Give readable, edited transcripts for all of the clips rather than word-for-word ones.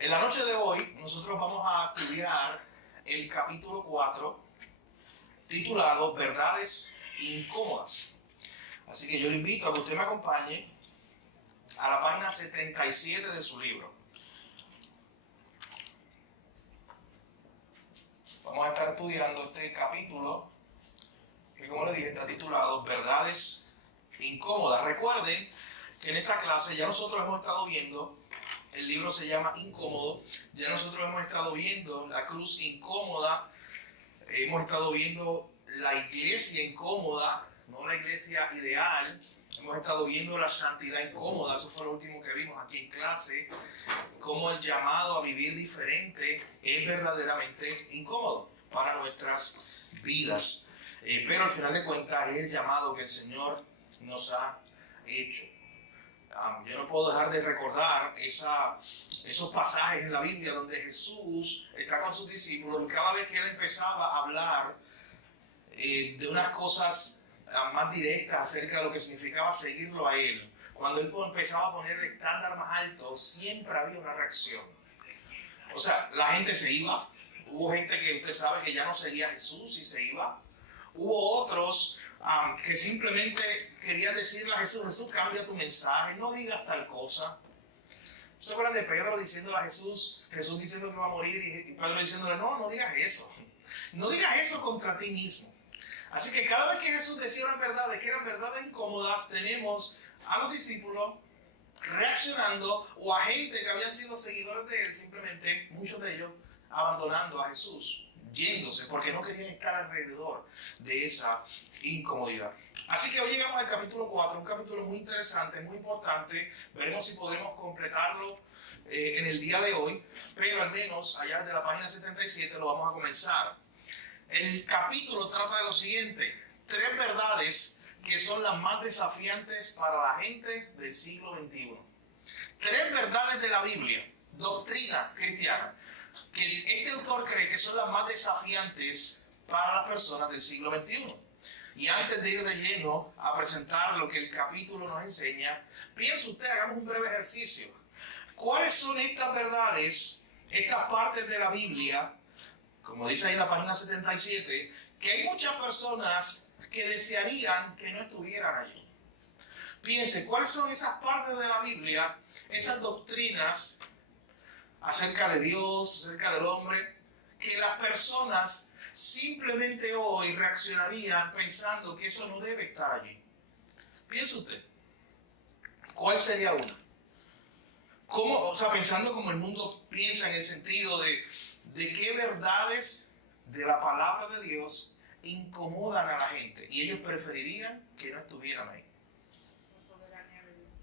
En la noche de hoy nosotros vamos a estudiar el capítulo 4 titulado Verdades Incómodas. Así que yo le invito a que usted me acompañe a la página 77 de su libro. Vamos a estar estudiando este capítulo que, como le dije, está titulado Verdades Incómodas. Recuerden que en esta clase ya nosotros hemos estado viendo, el libro se llama Incómodo, ya nosotros hemos estado viendo la cruz incómoda, hemos estado viendo la iglesia incómoda, no la iglesia ideal, hemos estado viendo la santidad incómoda, eso fue lo último que vimos aquí en clase, cómo el llamado a vivir diferente es verdaderamente incómodo para nuestras vidas. Pero al final de cuentas es el llamado que el Señor nos ha hecho. Yo no puedo dejar de recordar esos pasajes en la Biblia donde Jesús está con sus discípulos y cada vez que Él empezaba a hablar de unas cosas más directas acerca de lo que significaba seguirlo a Él, cuando Él empezaba a poner el estándar más alto, siempre había una reacción. O sea, la gente se iba, hubo gente que usted sabe que ya no seguía a Jesús y se iba. Hubo otros que simplemente querían decirle a Jesús: Jesús, cambia tu mensaje, no digas tal cosa. ¿Se acuerdan de Pedro diciéndole a Jesús diciendo que va a morir y Pedro diciéndole: no digas eso, no digas eso contra ti mismo? Así que cada vez que Jesús decía unas verdades que eran verdades incómodas, tenemos a los discípulos reaccionando o a gente que habían sido seguidores de Él, simplemente muchos de ellos abandonando a Jesús, yéndose porque no querían estar alrededor de esa incomodidad. Así que hoy llegamos al capítulo 4, un capítulo muy interesante, muy importante. Veremos si podemos completarlo en el día de hoy, pero al menos allá de la página 77 lo vamos a comenzar. El capítulo trata de lo siguiente: 3 verdades que son las más desafiantes para la gente del siglo XXI. 3 verdades de la Biblia, doctrina cristiana, que este autor cree que son las más desafiantes para las personas del siglo XXI. Y antes de ir de lleno a presentar lo que el capítulo nos enseña, piense usted, hagamos un breve ejercicio. ¿Cuáles son estas verdades, estas partes de la Biblia, como dice ahí en la página 77, que hay muchas personas que desearían que no estuvieran allí? Piense, ¿cuáles son esas partes de la Biblia, esas doctrinas acerca de Dios, acerca del hombre, que las personas simplemente hoy reaccionarían pensando que eso no debe estar allí? Piense usted, ¿cuál sería una? ¿Cómo? O sea, pensando como el mundo piensa en el sentido de qué verdades de la palabra de Dios incomodan a la gente y ellos preferirían que no estuvieran ahí.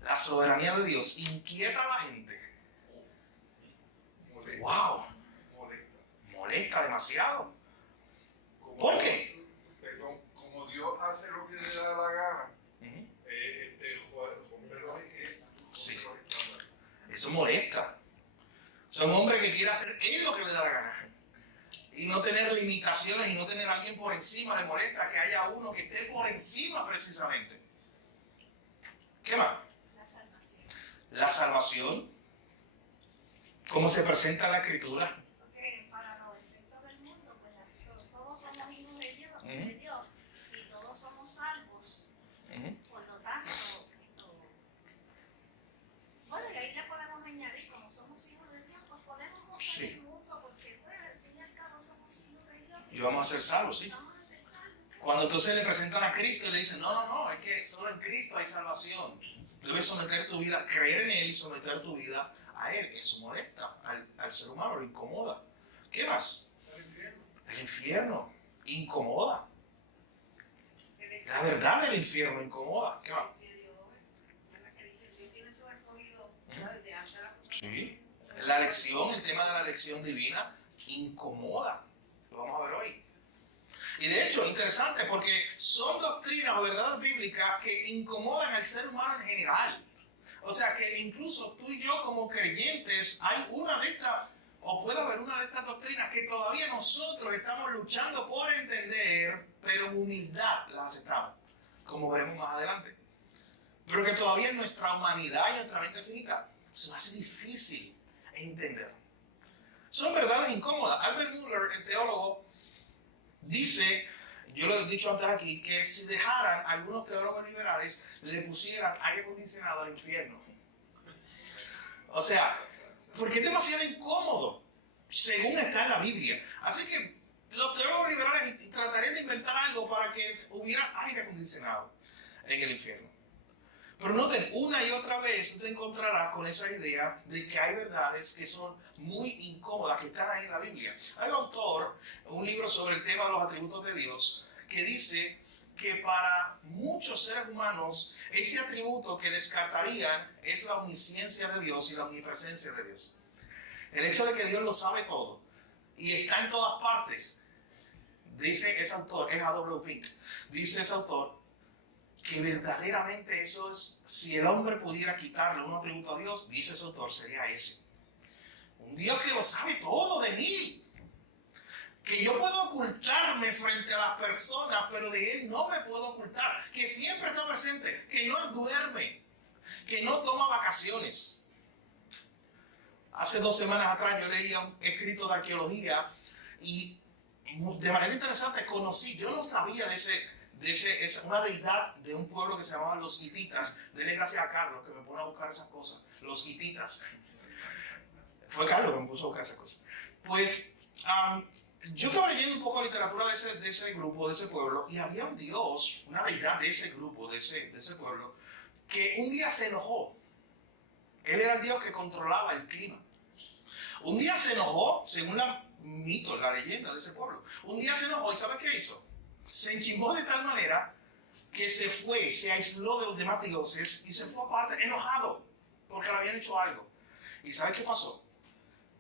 La soberanía de Dios inquieta a la gente. ¡Wow! Molesta demasiado. ¿Por qué? Perdón, como Dios hace lo que le da la gana, sí. Eso molesta. O sea, un hombre que quiere hacer él lo que le da la gana y no tener limitaciones y no tener a alguien por encima, le molesta que haya uno que esté por encima precisamente. ¿Qué más? La salvación. La salvación. ¿Cómo se presenta en la Escritura? Porque para los efectos del mundo, pues todos somos hijos de Dios y todos somos salvos. Por lo tanto, bueno, y ahí le podemos añadir, como somos hijos de Dios, pues podemos gozar del mundo, porque pues, al fin y al cabo somos hijos de Dios. Y vamos a ser salvos, ¿sí? Vamos a ser salvos. Cuando entonces le presentan a Cristo y le dicen: no, es que solo en Cristo hay salvación. Debes someter tu vida, creer en Él y someter tu vida a Él. Eso molesta al ser humano, lo incomoda. ¿Qué más? El infierno incomoda. La verdad del infierno incomoda. ¿Qué más? Sí. La elección, el tema de la elección divina incomoda. Lo vamos a ver hoy. Y de hecho, interesante, porque son doctrinas o verdades bíblicas que incomodan al ser humano en general. O sea, que incluso tú y yo como creyentes, hay una de estas, o puede haber una de estas doctrinas que todavía nosotros estamos luchando por entender, pero en humildad las aceptamos, como veremos más adelante. Pero que todavía en nuestra humanidad y nuestra mente finita se nos hace difícil entender. Son verdades incómodas. Albert Muller, el teólogo, dice, yo lo he dicho antes aquí, que si dejaran algunos teólogos liberales, le pusieran aire acondicionado al infierno. O sea, porque es demasiado incómodo, según está en la Biblia. Así que los teólogos liberales tratarían de inventar algo para que hubiera aire acondicionado en el infierno. Pero noten, una y otra vez tú te encontrarás con esa idea de que hay verdades que son muy incómodas, que están ahí en la Biblia. Hay un autor, un libro sobre el tema de los atributos de Dios, que dice que para muchos seres humanos ese atributo que descartarían es la omnisciencia de Dios y la omnipresencia de Dios. El hecho de que Dios lo sabe todo y está en todas partes. Dice ese autor, es A.W. Pink, dice ese autor que verdaderamente eso es, si el hombre pudiera quitarle un atributo a Dios, dice ese autor, sería ese. Un Dios que lo sabe todo de mí. Que yo puedo ocultarme frente a las personas, pero de Él no me puedo ocultar. Que siempre está presente, que no duerme, que no toma vacaciones. Hace 2 semanas atrás yo leía un escrito de arqueología y de manera interesante conocí, yo no sabía de una deidad de un pueblo que se llamaban los hititas. Dele gracias a Carlos que me pone a buscar esas cosas. Los hititas. Fue Carlos que me puso a buscar esas cosas. Pues yo estaba leyendo un poco de literatura de ese grupo, de ese pueblo, y había un dios, una deidad de ese grupo, de ese pueblo, que un día se enojó. Él era el dios que controlaba el clima. Un día se enojó, según el mito, la leyenda de ese pueblo. Un día se enojó y ¿sabes qué hizo? Se enchimbó de tal manera que se fue, se aisló de los demás dioses y se fue aparte, enojado, porque le habían hecho algo. ¿Y sabes qué pasó?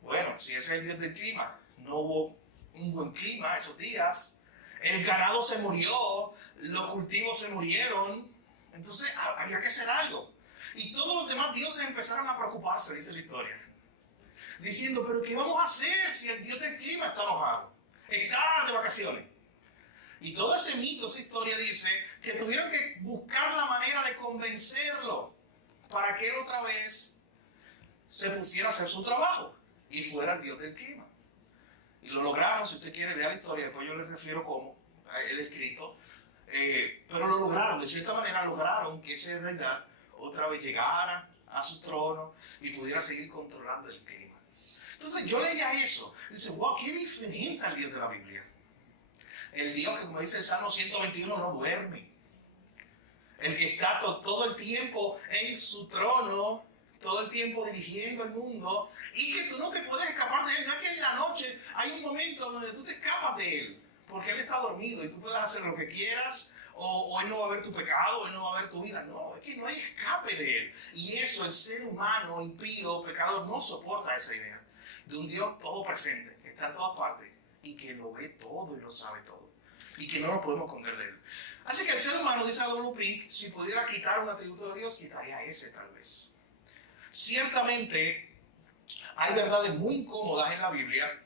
Bueno, si ese es el dios del clima, no hubo un buen clima esos días, el ganado se murió, los cultivos se murieron, entonces había que hacer algo. Y todos los demás dioses empezaron a preocuparse, dice la historia, diciendo, pero ¿qué vamos a hacer si el dios del clima está enojado? Está de vacaciones. Y todo ese mito, esa historia dice que tuvieron que buscar la manera de convencerlo para que él otra vez se pusiera a hacer su trabajo y fuera el dios del clima. Y lo lograron, si usted quiere leer la historia, después yo les refiero cómo, el escrito, pero lo lograron, de cierta manera lograron que esa deidad otra vez llegara a su trono y pudiera seguir controlando el clima. Entonces yo leía eso, y dice, wow, qué diferente al Dios de la Biblia. El Dios que, como dice el Salmo 121, no duerme. El que está todo el tiempo en su trono, todo el tiempo dirigiendo el mundo, y que tú no te puedes escapar de Él. No es que en la noche hay un momento donde tú te escapas de Él, porque Él está dormido y tú puedes hacer lo que quieras, o Él no va a ver tu pecado, o Él no va a ver tu vida. No, es que no hay escape de Él. Y eso el ser humano, impío, pecador, no soporta esa idea de un Dios todo presente, que está en todas partes, y que lo ve todo y lo sabe todo, y que no nos podemos esconder de Él. Así que el ser humano, dice A.W. Pink, si pudiera quitar un atributo de Dios, quitaría ese tal vez. Ciertamente, hay verdades muy incómodas en la Biblia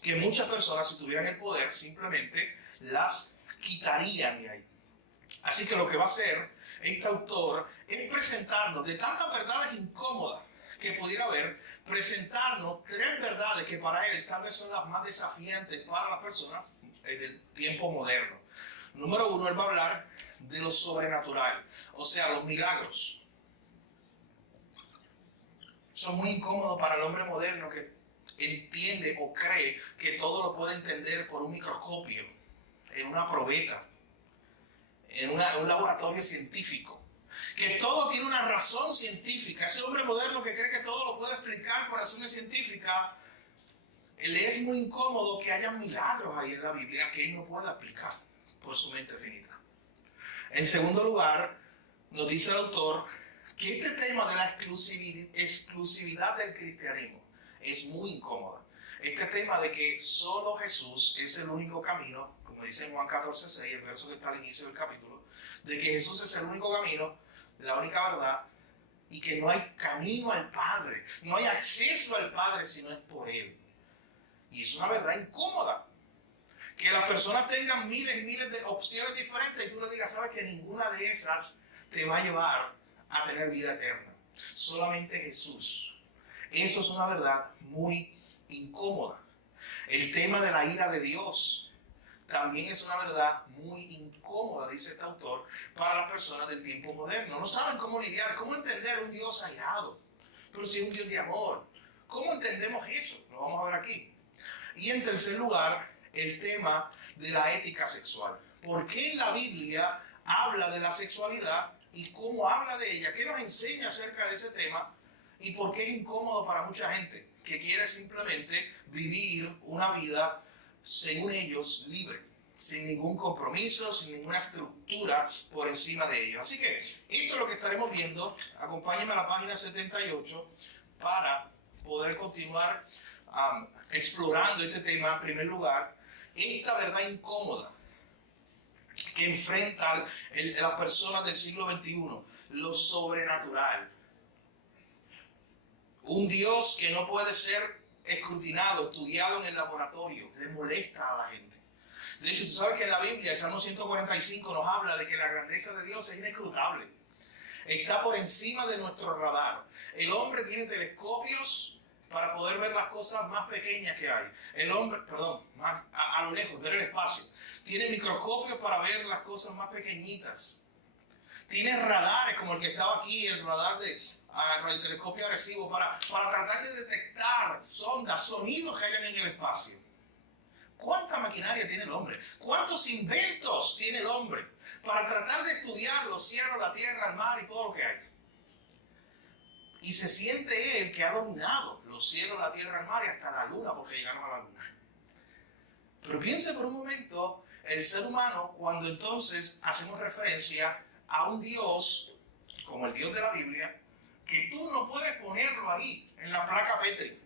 que muchas personas, si tuvieran el poder, simplemente las quitarían de ahí. Así que lo que va a hacer este autor es presentarnos de tantas verdades incómodas que pudiera haber, presentarnos 3 verdades que para él tal vez son las más desafiantes para las personas en el tiempo moderno. Número 1, él va a hablar de lo sobrenatural, o sea, los milagros. Son muy incómodos para el hombre moderno que entiende o cree que todo lo puede entender por un microscopio, en una probeta, en un laboratorio científico. Que todo tiene una razón científica. Ese hombre moderno que cree que todo lo puede explicar por razones científicas, le es muy incómodo que haya milagros ahí en la Biblia que él no pueda explicar por su mente finita. En segundo lugar, nos dice el autor que este tema de la exclusividad del cristianismo es muy incómoda. Este tema de que solo Jesús es el único camino, como dice en Juan 14:6, el verso que está al inicio del capítulo, de que Jesús es el único camino, la única verdad, y que no hay camino al Padre, no hay acceso al Padre si no es por Él. Y es una verdad incómoda. Que las personas tengan miles y miles de opciones diferentes y tú le digas, sabes que ninguna de esas te va a llevar a tener vida eterna. Solamente Jesús. Eso es una verdad muy incómoda. El tema de la ira de Dios también es una verdad muy incómoda, dice este autor, para las personas del tiempo moderno. No saben cómo lidiar, cómo entender un Dios airado, pero si es un Dios de amor. ¿Cómo entendemos eso? Lo vamos a ver aquí. Y en tercer lugar, el tema de la ética sexual. ¿Por qué en la Biblia habla de la sexualidad y cómo habla de ella? ¿Qué nos enseña acerca de ese tema? ¿Y por qué es incómodo para mucha gente que quiere simplemente vivir una vida, según ellos, libre, sin ningún compromiso, sin ninguna estructura por encima de ellos? Así que esto es lo que estaremos viendo. Acompáñenme a la página 78 para poder continuar explorando este tema. En primer lugar, esta verdad incómoda que enfrentan las personas del siglo XXI, lo sobrenatural. Un Dios que no puede ser escrutinado, estudiado en el laboratorio, le molesta a la gente. De hecho, tú sabes que en la Biblia, el Salmo 145 nos habla de que la grandeza de Dios es inescrutable. Está por encima de nuestro radar. El hombre tiene telescopios para poder ver las cosas más pequeñas que hay. El hombre, más a lo lejos, ver el espacio. Tiene microscopios para ver las cosas más pequeñitas. Tiene radares como el que estaba aquí, el radar de radiotelescopio agresivo, para tratar de detectar sondas, sonidos que hayan en el espacio. ¿Cuánta maquinaria tiene el hombre? ¿Cuántos inventos tiene el hombre para tratar de estudiar los cielos, la tierra, el mar y todo lo que hay? Y se siente él que ha dominado los cielos, la tierra, el mar y hasta la luna, porque llegaron a la luna. Pero piense por un momento el ser humano cuando entonces hacemos referencia a un Dios, como el Dios de la Biblia, que tú no puedes ponerlo ahí, en la placa Petri.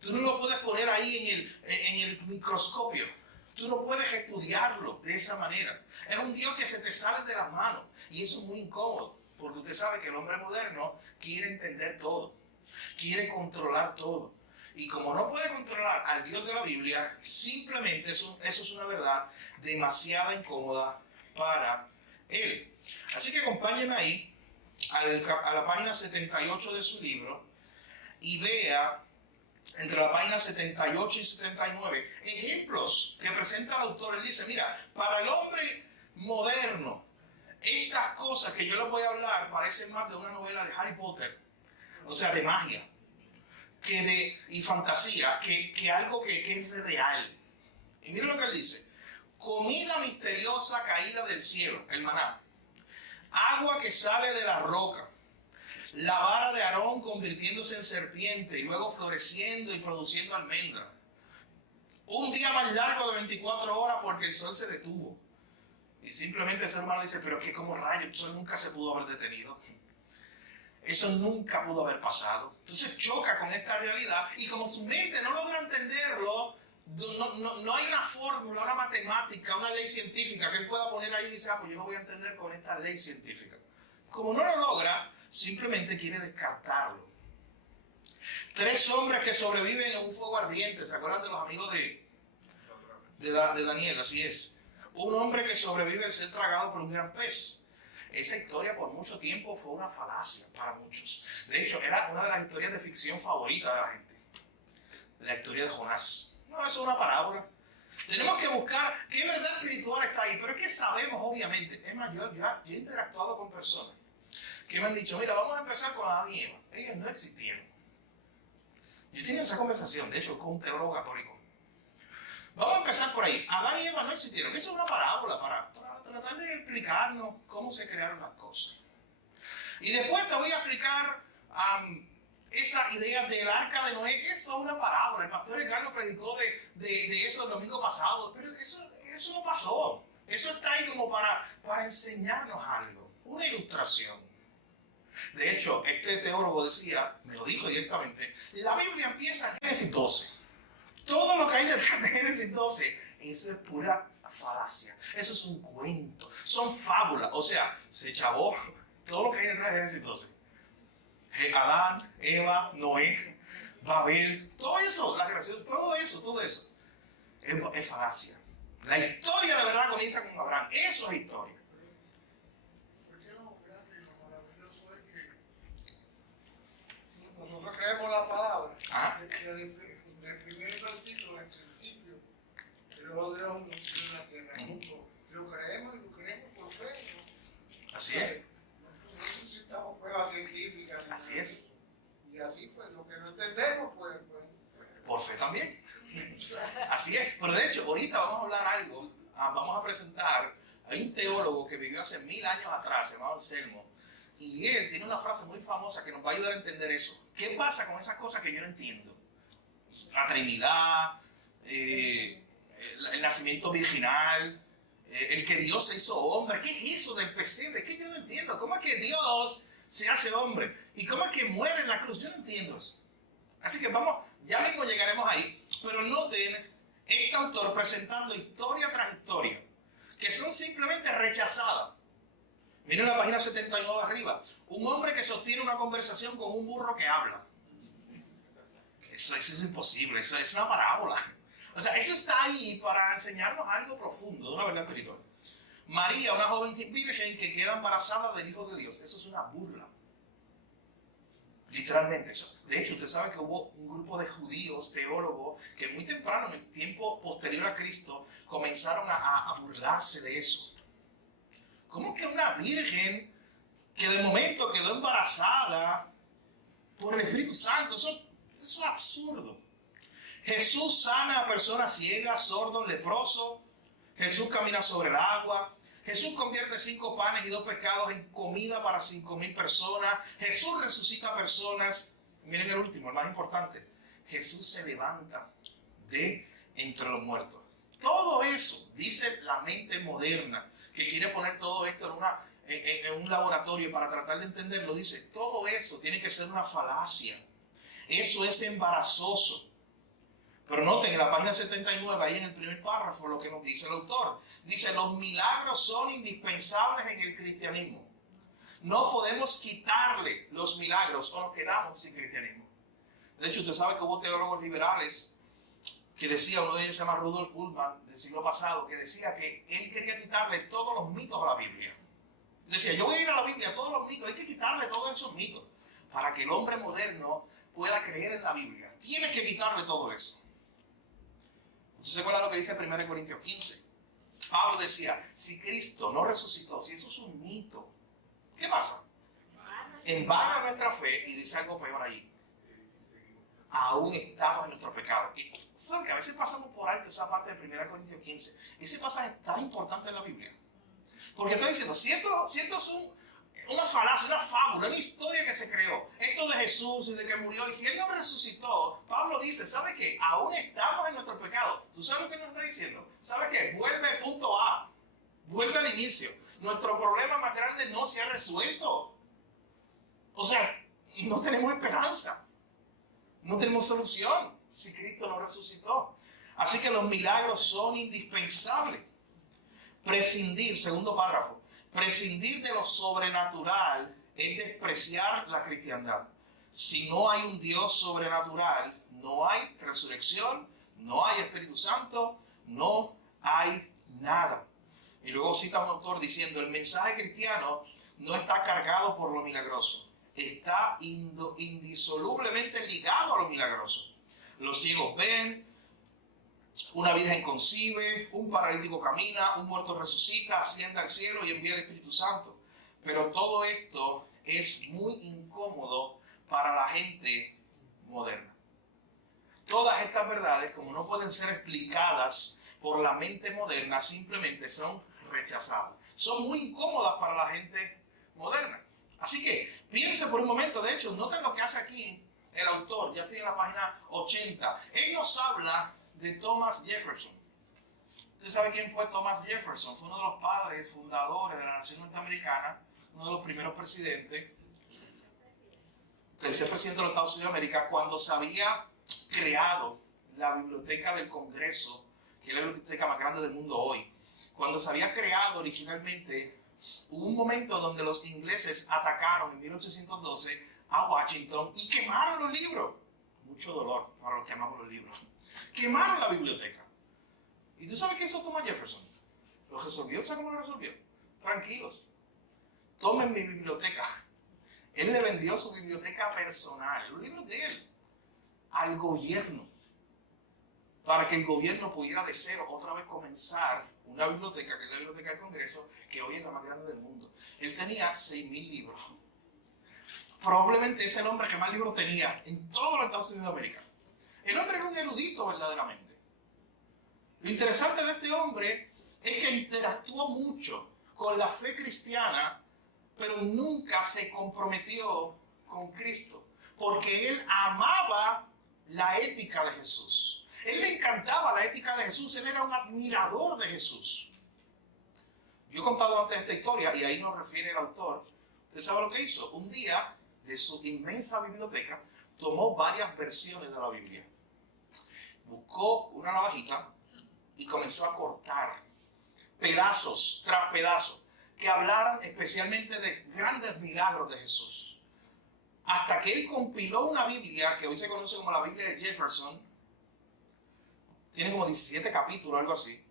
Tú no lo puedes poner ahí en el microscopio. Tú no puedes estudiarlo de esa manera. Es un Dios que se te sale de las manos. Y eso es muy incómodo. Porque usted sabe que el hombre moderno quiere entender todo. Quiere controlar todo. Y como no puede controlar al Dios de la Biblia, simplemente eso es una verdad demasiado incómoda para él. Así que acompáñenme ahí a la página 78 de su libro y vea entre la página 78 y 79 ejemplos que presenta el autor. Él dice, mira, para el hombre moderno, estas cosas que yo les voy a hablar parecen más de una novela de Harry Potter, o sea, de magia y fantasía, que algo que es real. Y mira lo que él dice: comida misteriosa caída del cielo, el maná, agua que sale de la roca, la vara de Aarón convirtiéndose en serpiente y luego floreciendo y produciendo almendra, un día más largo de 24 horas porque el sol se detuvo. Y simplemente el ser humano dice, pero es que como rayo, el sol nunca se pudo haber detenido. Eso nunca pudo haber pasado. Entonces choca con esta realidad y como su mente no logra entenderlo, no hay una fórmula, una matemática, una ley científica que él pueda poner ahí y dice, pues yo no voy a entender con esta ley científica. Como no lo logra, simplemente quiere descartarlo. 3 hombres que sobreviven en un fuego ardiente. ¿Se acuerdan de los amigos de Daniel? Así es. Un hombre que sobrevive al ser tragado por un gran pez. Esa historia por mucho tiempo fue una falacia para muchos. De hecho, era una de las historias de ficción favoritas de la gente. La historia de Jonás. No, eso es una parábola. Tenemos que buscar qué verdad espiritual está ahí. Pero es que sabemos, obviamente. Es más, yo he interactuado con personas que me han dicho, mira, vamos a empezar con Adán y Eva. Ellos no existieron. Yo he tenido esa conversación, de hecho, con un teólogo católico. Vamos a empezar por ahí. Adán y Eva no existieron. Eso es una parábola para tratar de explicarnos cómo se crearon las cosas. Y después te voy a explicar esa idea del arca de Noé. Eso es una parábola. El pastor Edgardo predicó de eso el domingo pasado. Pero eso no pasó. Eso está ahí como para enseñarnos algo. Una ilustración. De hecho, este teólogo decía, me lo dijo directamente, la Biblia empieza en Génesis 12. Todo lo que hay detrás de Génesis 12, eso es pura falacia. Eso es un cuento. Son fábulas. O sea, se chavó todo lo que hay detrás de Génesis 12. Adán, Eva, Noé, Babel, todo eso, la creación, todo eso es falacia. La historia de verdad comienza con Abraham. Eso es historia. Nosotros creemos la palabra. ¿Ah? Que el primer versículo, en principio, el ojo de Dios no tiene la tierra. Lo creemos y lo creemos por fe, ¿no? Así es. No necesitamos pruebas científicas. Así es. Y así, pues, lo que no entendemos, pues. Por fe también. Así es. Pero de hecho, ahorita vamos a hablar algo, vamos a presentar, hay un teólogo que vivió hace 1000 años atrás, se llamaba Anselmo, y él tiene una frase muy famosa que nos va a ayudar a entender eso. ¿Qué pasa con esas cosas que yo no entiendo? La Trinidad, el nacimiento virginal, el que Dios se hizo hombre. ¿Qué es eso del pesebre? Es que yo no entiendo. ¿Cómo es que Dios se hace hombre? ¿Y cómo es que muere en la cruz? Yo no entiendo eso. Así que vamos, ya mismo llegaremos ahí. Pero noten este autor presentando historia tras historia, que son simplemente rechazadas. Miren la página 79 arriba. Un hombre que sostiene una conversación con un burro que habla. Eso es imposible, eso es una parábola. O sea, eso está ahí para enseñarnos algo profundo de una verdad espiritual. María, una joven virgen que queda embarazada del Hijo de Dios. Eso es una burla. Literalmente eso. De hecho, usted sabe que hubo un grupo de judíos, teólogos, que muy temprano, en el tiempo posterior a Cristo, comenzaron a burlarse de eso. ¿Cómo que una virgen que de momento quedó embarazada por el Espíritu Santo? Eso es absurdo. Jesús sana a personas ciegas, sordos, leprosos. Jesús camina sobre el agua. Jesús convierte 5 panes y 2 pescados en comida para 5,000 personas. Jesús resucita a personas. Miren el último, el más importante. Jesús se levanta de entre los muertos. Todo eso, dice la mente moderna, que quiere poner todo esto en un laboratorio para tratar de entenderlo, dice, todo eso tiene que ser una falacia. Eso es embarazoso. Pero noten en la página 79, ahí en el primer párrafo, lo que nos dice el autor. Dice, los milagros son indispensables en el cristianismo. No podemos quitarle los milagros o nos quedamos sin cristianismo. De hecho, usted sabe que hubo teólogos liberales que decía, uno de ellos se llama Rudolf Bultmann, del siglo pasado, que decía que él quería quitarle todos los mitos a la Biblia. Decía, yo voy a ir a la Biblia, todos los mitos, hay que quitarle todos esos mitos para que el hombre moderno pueda creer en la Biblia. Tienes que quitarle todo eso. ¿Usted se acuerda lo que dice 1 Corintios 15? Pablo decía, si Cristo no resucitó, si eso es un mito, ¿qué pasa? En vano nuestra fe, y dice algo peor ahí, aún estamos en nuestro pecado. Y saben que a veces pasamos por alto esa parte de 1 Corintios 15. Ese pasaje es tan importante en la Biblia. Porque está diciendo, si esto es una falacia, una fábula, una historia que se creó, esto de Jesús y de que murió, y si Él no resucitó, Pablo dice, ¿sabe qué? Aún estamos en nuestro pecado. ¿Tú sabes lo que nos está diciendo? ¿Sabe qué? Vuelve al punto A, vuelve al inicio. Nuestro problema más grande no se ha resuelto. O sea, no tenemos esperanza. No tenemos solución si Cristo no resucitó. Así que los milagros son indispensables. Prescindir, segundo párrafo, prescindir de lo sobrenatural es despreciar la cristiandad. Si no hay un Dios sobrenatural, no hay resurrección, no hay Espíritu Santo, no hay nada. Y luego cita un autor diciendo, el mensaje cristiano no está cargado por lo milagroso, está indisolublemente ligado a lo milagroso. Los ciegos ven, una virgen concibe, un paralítico camina, un muerto resucita, asciende al cielo y envía el Espíritu Santo. Pero todo esto es muy incómodo para la gente moderna. Todas estas verdades, como no pueden ser explicadas por la mente moderna, simplemente son rechazadas. Son muy incómodas para la gente moderna. Así que piense por un momento, de hecho, noten lo que hace aquí el autor, ya estoy en la página 80. Él nos habla de Thomas Jefferson. ¿Usted sabe quién fue Thomas Jefferson? Fue uno de los padres fundadores de la nación norteamericana, uno de los primeros presidentes, tercer presidente de los Estados Unidos de América, cuando se había creado la biblioteca del Congreso, que es la biblioteca más grande del mundo hoy. Cuando se había creado originalmente, hubo un momento donde los ingleses atacaron en 1812 a Washington y quemaron los libros. Mucho dolor para los que amamos los libros. Quemaron la biblioteca. ¿Y tú sabes qué hizo Thomas Jefferson? Lo resolvió. ¿Sabes cómo lo resolvió? Tranquilos. Tomen mi biblioteca. Él le vendió su biblioteca personal, los libros de él, al gobierno. para que el gobierno pudiera de cero otra vez comenzar una biblioteca, que es la Biblioteca del Congreso, que hoy es la más grande del mundo. Él tenía 6,000 libros. Probablemente es el hombre que más libros tenía en todos los Estados Unidos de América. El hombre era un erudito verdaderamente. Lo interesante de este hombre es que interactuó mucho con la fe cristiana, pero nunca se comprometió con Cristo, porque él amaba la ética de Jesús. Él le encantaba la ética de Jesús, él era un admirador de Jesús. Yo he contado antes esta historia y ahí nos refiere el autor. ¿Usted sabe lo que hizo? Un día, de su inmensa biblioteca, tomó varias versiones de la Biblia. Buscó una navajita y comenzó a cortar pedazos tras pedazos que hablaran especialmente de grandes milagros de Jesús. Hasta que él compiló una Biblia que hoy se conoce como la Biblia de Jefferson. Tiene como 17 capítulos, algo así.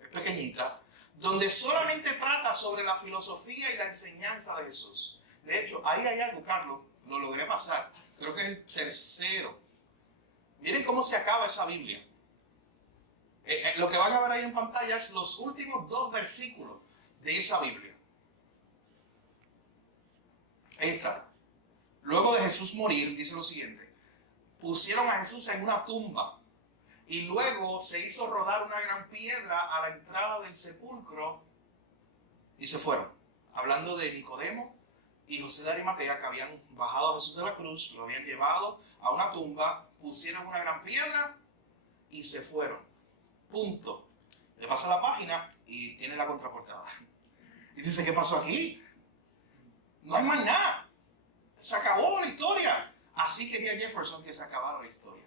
Es pequeñita. Donde solamente trata sobre la filosofía y la enseñanza de Jesús. De hecho, ahí hay algo, Carlos, lo logré pasar. Creo que es el tercero. Miren cómo se acaba esa Biblia. Lo que van a ver ahí en pantalla es los últimos 2 versículos de esa Biblia. Ahí está. Luego de Jesús morir, dice lo siguiente: pusieron a Jesús en una tumba y luego se hizo rodar una gran piedra a la entrada del sepulcro y se fueron. Hablando de Nicodemo y José de Arimatea, que habían bajado a Jesús de la cruz, lo habían llevado a una tumba, pusieron una gran piedra y se fueron. Punto. Le pasa la página y tiene la contraportada. Y dice, ¿qué pasó aquí? No hay más nada. Se acabó la historia. Así quería Jefferson que se acabara la historia.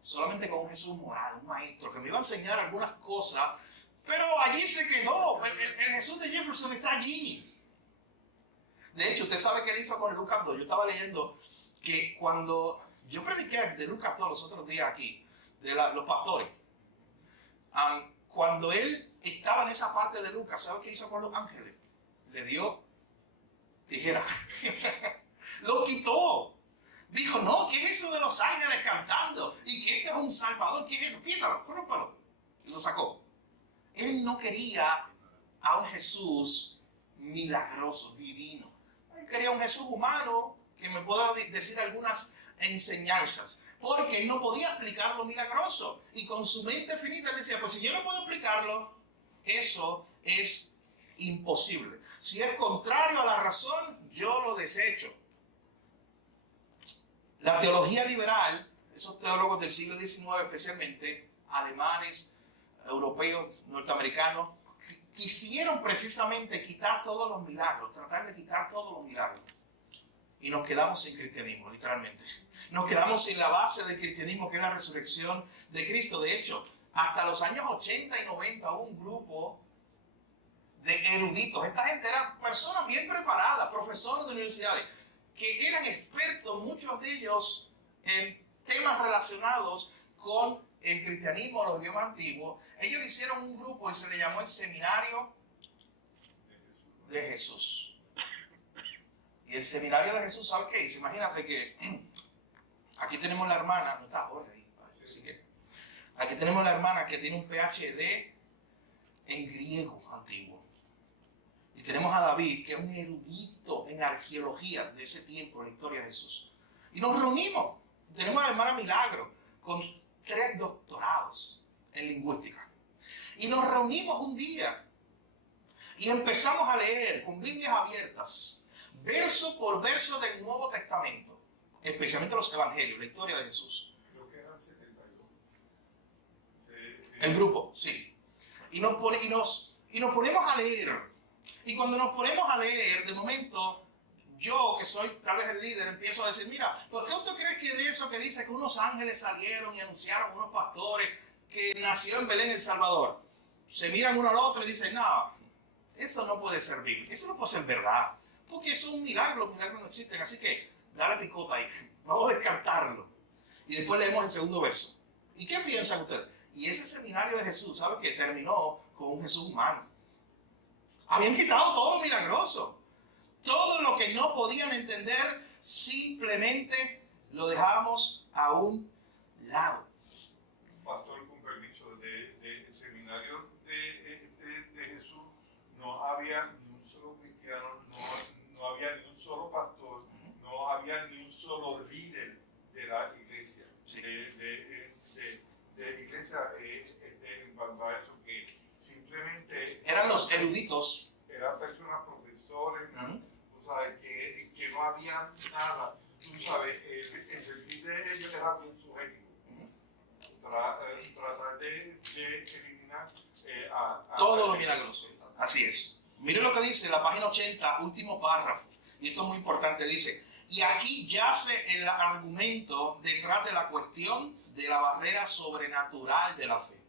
Solamente con un Jesús moral, un maestro, que me iba a enseñar algunas cosas, pero allí se quedó. El Jesús de Jefferson está allí. De hecho, usted sabe qué él hizo con Lucas 2. Yo estaba leyendo que cuando yo prediqué de Lucas 2 los otros días aquí, de los pastores, cuando él estaba en esa parte de Lucas, ¿sabe qué hizo con los ángeles? Le dio tijera. Lo quitó. Dijo, no, ¿qué es eso de los ángeles cantando? ¿Y qué es un salvador? ¿Qué es eso? Quítalo, rómpalo. Y lo sacó. Él no quería a un Jesús milagroso, divino. Él quería un Jesús humano que me pueda decir algunas enseñanzas. Porque él no podía explicar lo milagroso. Y con su mente finita él decía, pues si yo no puedo explicarlo, eso es imposible. Si es contrario a la razón, yo lo desecho. La teología liberal, esos teólogos del siglo XIX especialmente, alemanes, europeos, norteamericanos, quisieron precisamente quitar todos los milagros, tratar de quitar todos los milagros. Y nos quedamos sin cristianismo, literalmente. Nos quedamos sin la base del cristianismo, que es la resurrección de Cristo. De hecho, hasta los años 80 y 90 hubo un grupo de eruditos. Esta gente eran personas bien preparadas, profesores de universidades, que eran expertos, muchos de ellos, en temas relacionados con el cristianismo, los idiomas antiguos. Ellos hicieron un grupo y se le llamó el Seminario de Jesús. Y el Seminario de Jesús, ¿sabe qué hizo? Imagínate que aquí tenemos la hermana, no está Jorge ahí, así que aquí tenemos la hermana que tiene un PhD en griego antiguo. Y tenemos a David, que es un erudito en arqueología de ese tiempo, en la historia de Jesús. Y nos reunimos. Tenemos a la hermana Milagro, con 3 doctorados en lingüística. Y nos reunimos un día y empezamos a leer con Biblias abiertas, verso por verso del Nuevo Testamento, especialmente los Evangelios, la historia de Jesús. Creo que eran 72. El grupo, sí. Y nos ponemos a leer. Y cuando nos ponemos a leer, de momento, yo, que soy tal vez el líder, empiezo a decir, mira, ¿por qué usted cree que de eso que dice que unos ángeles salieron y anunciaron a unos pastores que nació en Belén, El Salvador? Se miran uno al otro y dicen, no, eso no puede ser bíblico, eso no puede ser verdad, porque eso es un milagro, los milagros no existen, así que dale picota ahí, vamos a descartarlo. Y después leemos el segundo verso. ¿Y qué piensan ustedes? Y ese seminario de Jesús, ¿sabe qué? Terminó con un Jesús humano. Habían quitado todo lo milagroso. Todo lo que no podían entender, simplemente lo dejamos a un lado. Pastor había ni un solo cristiano, no había ni un solo pastor, no había ni un solo líder de la iglesia, Sí. de iglesia en Barbacho, que simplemente Eran los eruditos. eran personas, profesores, Ujú. tú sabes, que no había nada, tú sabes, el sentir de ellos era bien subjetivo. Tratar de eliminar Todo lo milagroso. Así es. Mire lo que dice la página 80, último párrafo. Y esto es muy importante. Dice, y aquí yace el argumento detrás de la cuestión de la barrera sobrenatural de la fe.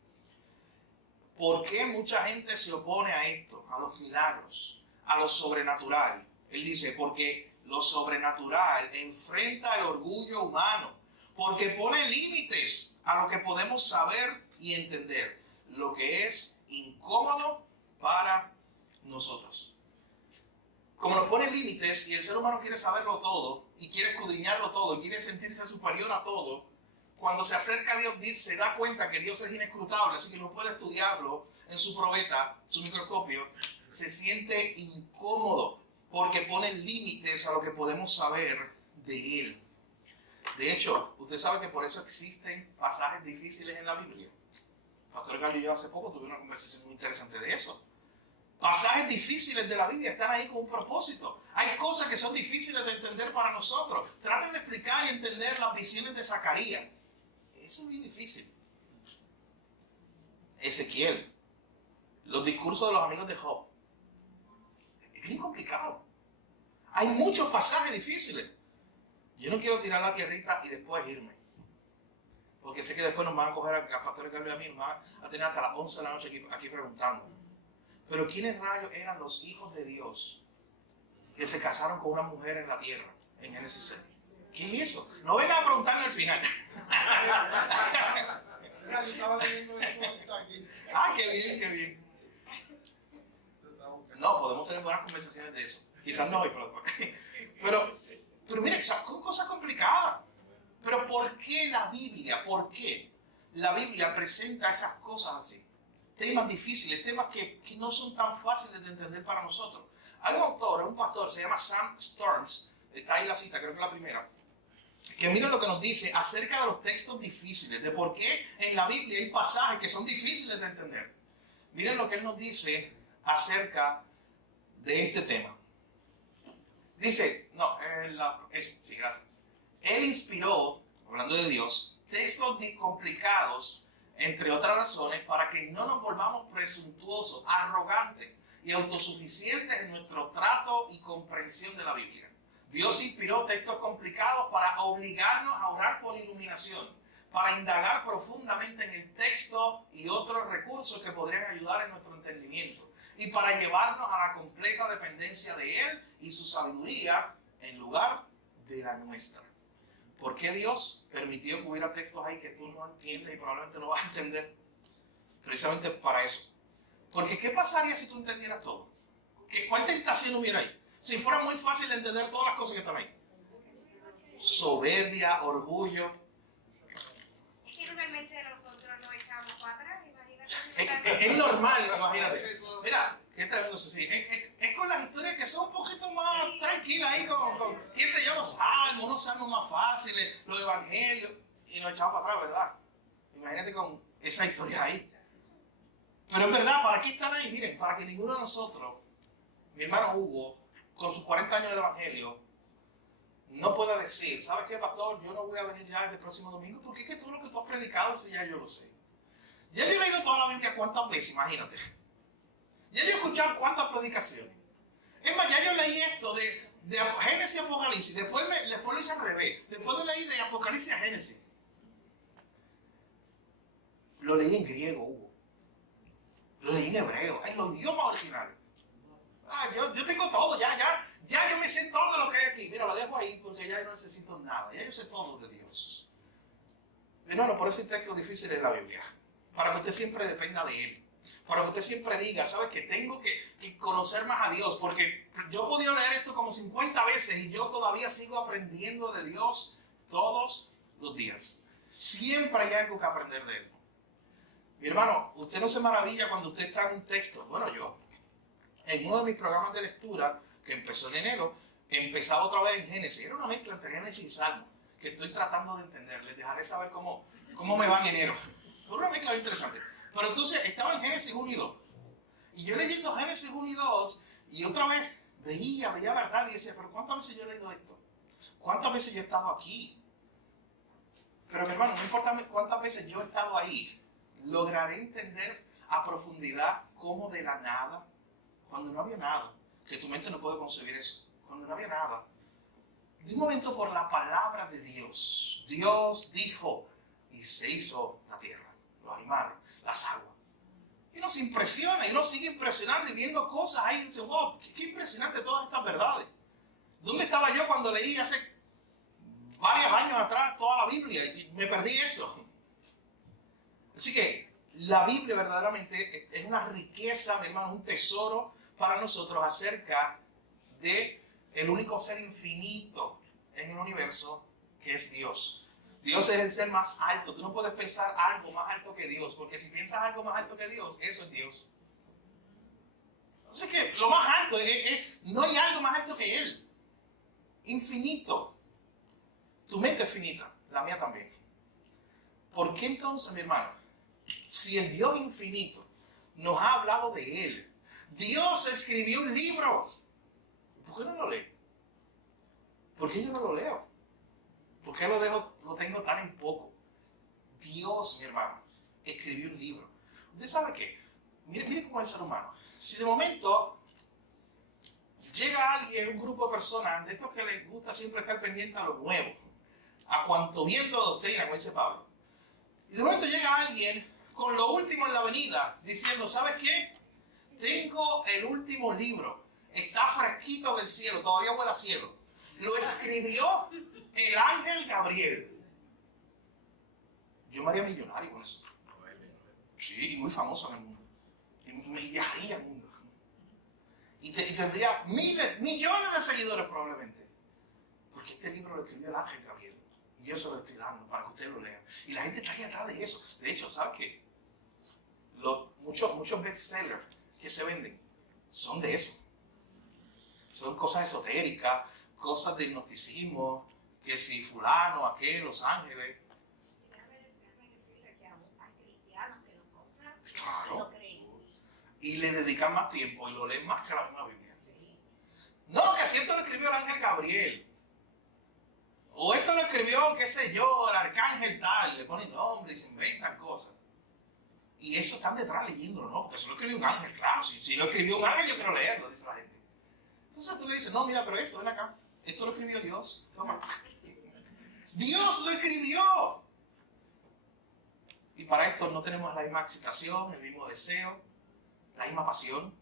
¿Por qué mucha gente se opone a esto, a los milagros, a lo sobrenatural? Él dice, porque lo sobrenatural enfrenta el orgullo humano, porque pone límites a lo que podemos saber y entender, lo que es incómodo para nosotros. Como nos pone límites y el ser humano quiere saberlo todo y quiere escudriñarlo todo y quiere sentirse superior a todo, cuando se acerca a Dios se da cuenta que Dios es inescrutable, así que no puede estudiarlo en su probeta, su microscopio, se siente incómodo porque pone límites a lo que podemos saber de Él. De hecho, usted sabe que por eso existen pasajes difíciles en la Biblia. Pastor Gallo y yo hace poco tuvimos una conversación muy interesante de eso. Pasajes difíciles de la Biblia están ahí con un propósito. Hay cosas que son difíciles de entender para nosotros. Traten de explicar y entender las visiones de Zacarías. Eso es muy difícil. Ezequiel. Los discursos de los amigos de Job. Es bien complicado. Hay muchos pasajes difíciles. Yo no quiero tirar la tierrita y después irme. Porque sé que después nos van a coger a Pastor Carlos y a mí, nos van a tener hasta las 11 de la noche aquí preguntando. Pero ¿quiénes rayos eran los hijos de Dios que se casaron con una mujer en la tierra, en Génesis 6? ¿Qué es eso? No vengan a preguntarme al final. Mira, yo estaba leyendo eso ahorita aquí. ¡Ay, qué bien, qué bien! No, podemos tener buenas conversaciones de eso. Quizás no hoy, pero mire, son cosas complicadas. Pero ¿por qué la Biblia? ¿Por qué la Biblia presenta esas cosas así? Temas difíciles, temas que no son tan fáciles de entender para nosotros. Hay un autor, un pastor, se llama Sam Storms, está ahí la cita, creo que es la primera, que mira lo que nos dice acerca de los textos difíciles, de por qué en la Biblia hay pasajes que son difíciles de entender. Miren lo que él nos dice acerca de este tema. Dice, sí, gracias. Él inspiró, hablando de Dios, textos complicados, entre otras razones, para que no nos volvamos presuntuosos, arrogantes y autosuficientes en nuestro trato y comprensión de la Biblia. Dios inspiró textos complicados para obligarnos a orar por iluminación, para indagar profundamente en el texto y otros recursos que podrían ayudar en nuestro entendimiento, y para llevarnos a la completa dependencia de Él y su sabiduría en lugar de la nuestra. ¿Por qué Dios permitió que hubiera textos ahí que tú no entiendes y probablemente no vas a entender? Precisamente para eso. Porque ¿qué pasaría si tú entendieras todo? ¿Cuál tentación hubiera ahí? Si fuera muy fácil de entender todas las cosas que están ahí. Soberbia, orgullo. Es que realmente nosotros nos echamos para atrás, imagínate. Es normal, imagínate. Mira, qué tremendo es así. Es con las historias que son un poquito más tranquilas ahí, con qué sé yo, los salmos, unos salmos más fáciles, los evangelios, y nos echamos para atrás, ¿verdad? Imagínate con esa historia ahí. Pero es verdad, ¿para qué están ahí? Miren, para que ninguno de nosotros, mi hermano Hugo, con sus 40 años del evangelio, no pueda decir, ¿sabes qué, pastor? Yo no voy a venir ya el próximo domingo, porque es que todo lo que tú has predicado, eso ya yo lo sé. Ya yo he leído toda la Biblia cuántas veces, imagínate. Ya yo he escuchado cuántas predicaciones. Es más, ya yo leí esto de Génesis y Apocalipsis, después lo hice al revés, después lo leí de Apocalipsis a Génesis. Lo leí en griego, Hugo. Lo leí en hebreo, en los idiomas originales. Yo tengo todo, ya yo me sé todo lo que hay aquí. Mira, lo dejo ahí porque ya no necesito nada, ya yo sé todo de Dios. Hermano, por eso hay textos difíciles en la Biblia, para que usted siempre dependa de Él. Para que usted siempre diga, ¿sabes qué? Tengo que conocer más a Dios, porque yo he podido leer esto como 50 veces y yo todavía sigo aprendiendo de Dios todos los días. Siempre hay algo que aprender de Él. Mi hermano, usted no se maravilla cuando usted está en un texto, bueno yo, en uno de mis programas de lectura, que empezó en enero, empezaba otra vez en Génesis. Era una mezcla entre Génesis y Salmo, que estoy tratando de entender. Les dejaré saber cómo me va en enero. Fue una mezcla bien interesante. Pero entonces estaba en Génesis 1 y 2. Y yo leyendo Génesis 1 y 2, y otra vez veía verdad, y decía, pero ¿cuántas veces yo he leído esto? ¿Cuántas veces yo he estado aquí? Pero mi hermano, no importa cuántas veces yo he estado ahí, lograré entender a profundidad cómo de la nada, cuando no había nada, que tu mente no puede concebir eso, cuando no había nada, de un momento por la palabra de Dios, Dios dijo y se hizo la tierra, los animales, las aguas. Y nos impresiona y nos sigue impresionando y viendo cosas ahí y dice, wow, qué impresionante todas estas verdades. ¿Dónde estaba yo cuando leí hace varios años atrás toda la Biblia y me perdí eso? Así que la Biblia verdaderamente es una riqueza, mi hermano, un tesoro para nosotros acerca de el único ser infinito en el universo que es Dios. Dios es el ser más alto. Tú no puedes pensar algo más alto que Dios, porque si piensas algo más alto que Dios, eso es Dios. Así que lo más alto no hay algo más alto que Él. Infinito. Tu mente es finita, la mía también. ¿Por qué entonces, mi hermano, si el Dios infinito nos ha hablado de Él, Dios escribió un libro, ¿por qué no lo lee? ¿Por qué yo no lo leo? ¿Por qué lo tengo tan en poco? Dios, mi hermano, escribió un libro. ¿Usted sabe qué? Mire cómo es el ser humano. Si de momento llega alguien, un grupo de personas, de estos que les gusta siempre estar pendiente a lo nuevo, a cuanto viento de doctrina, como dice Pablo, y de momento llega alguien con lo último en la avenida, diciendo, ¿sabes qué? Tengo el último libro, está fresquito del cielo, todavía huele a cielo. Lo escribió el ángel Gabriel. Yo me haría millonario con eso. Sí, y muy famoso en el mundo. Y me viajaría al mundo. Y tendría millones de seguidores probablemente. Porque este libro lo escribió el ángel Gabriel. Y yo se lo estoy dando para que ustedes lo lean. Y la gente está aquí atrás de eso. De hecho, ¿sabes qué? Muchos bestsellers que se venden son de eso. Son cosas esotéricas, cosas de hipnoticismo, que si fulano, aquel, Los Ángeles. Déjame decirle que hay cristianos que lo compran Claro. y lo creen. Y le dedican más tiempo y lo leen más que la misma Biblia. Sí. No, que si esto lo escribió el ángel Gabriel. O esto lo escribió, qué sé yo, el arcángel tal. Le ponen nombre y se inventan cosas. Y eso están detrás leyéndolo, ¿no? Porque eso lo escribió un ángel, claro. Si lo escribió un ángel, yo quiero leerlo, dice la gente. Entonces tú le dices, no, mira, pero ven acá. Esto lo escribió Dios. Toma. Dios lo escribió. Y para esto no tenemos la misma excitación, el mismo deseo, la misma pasión.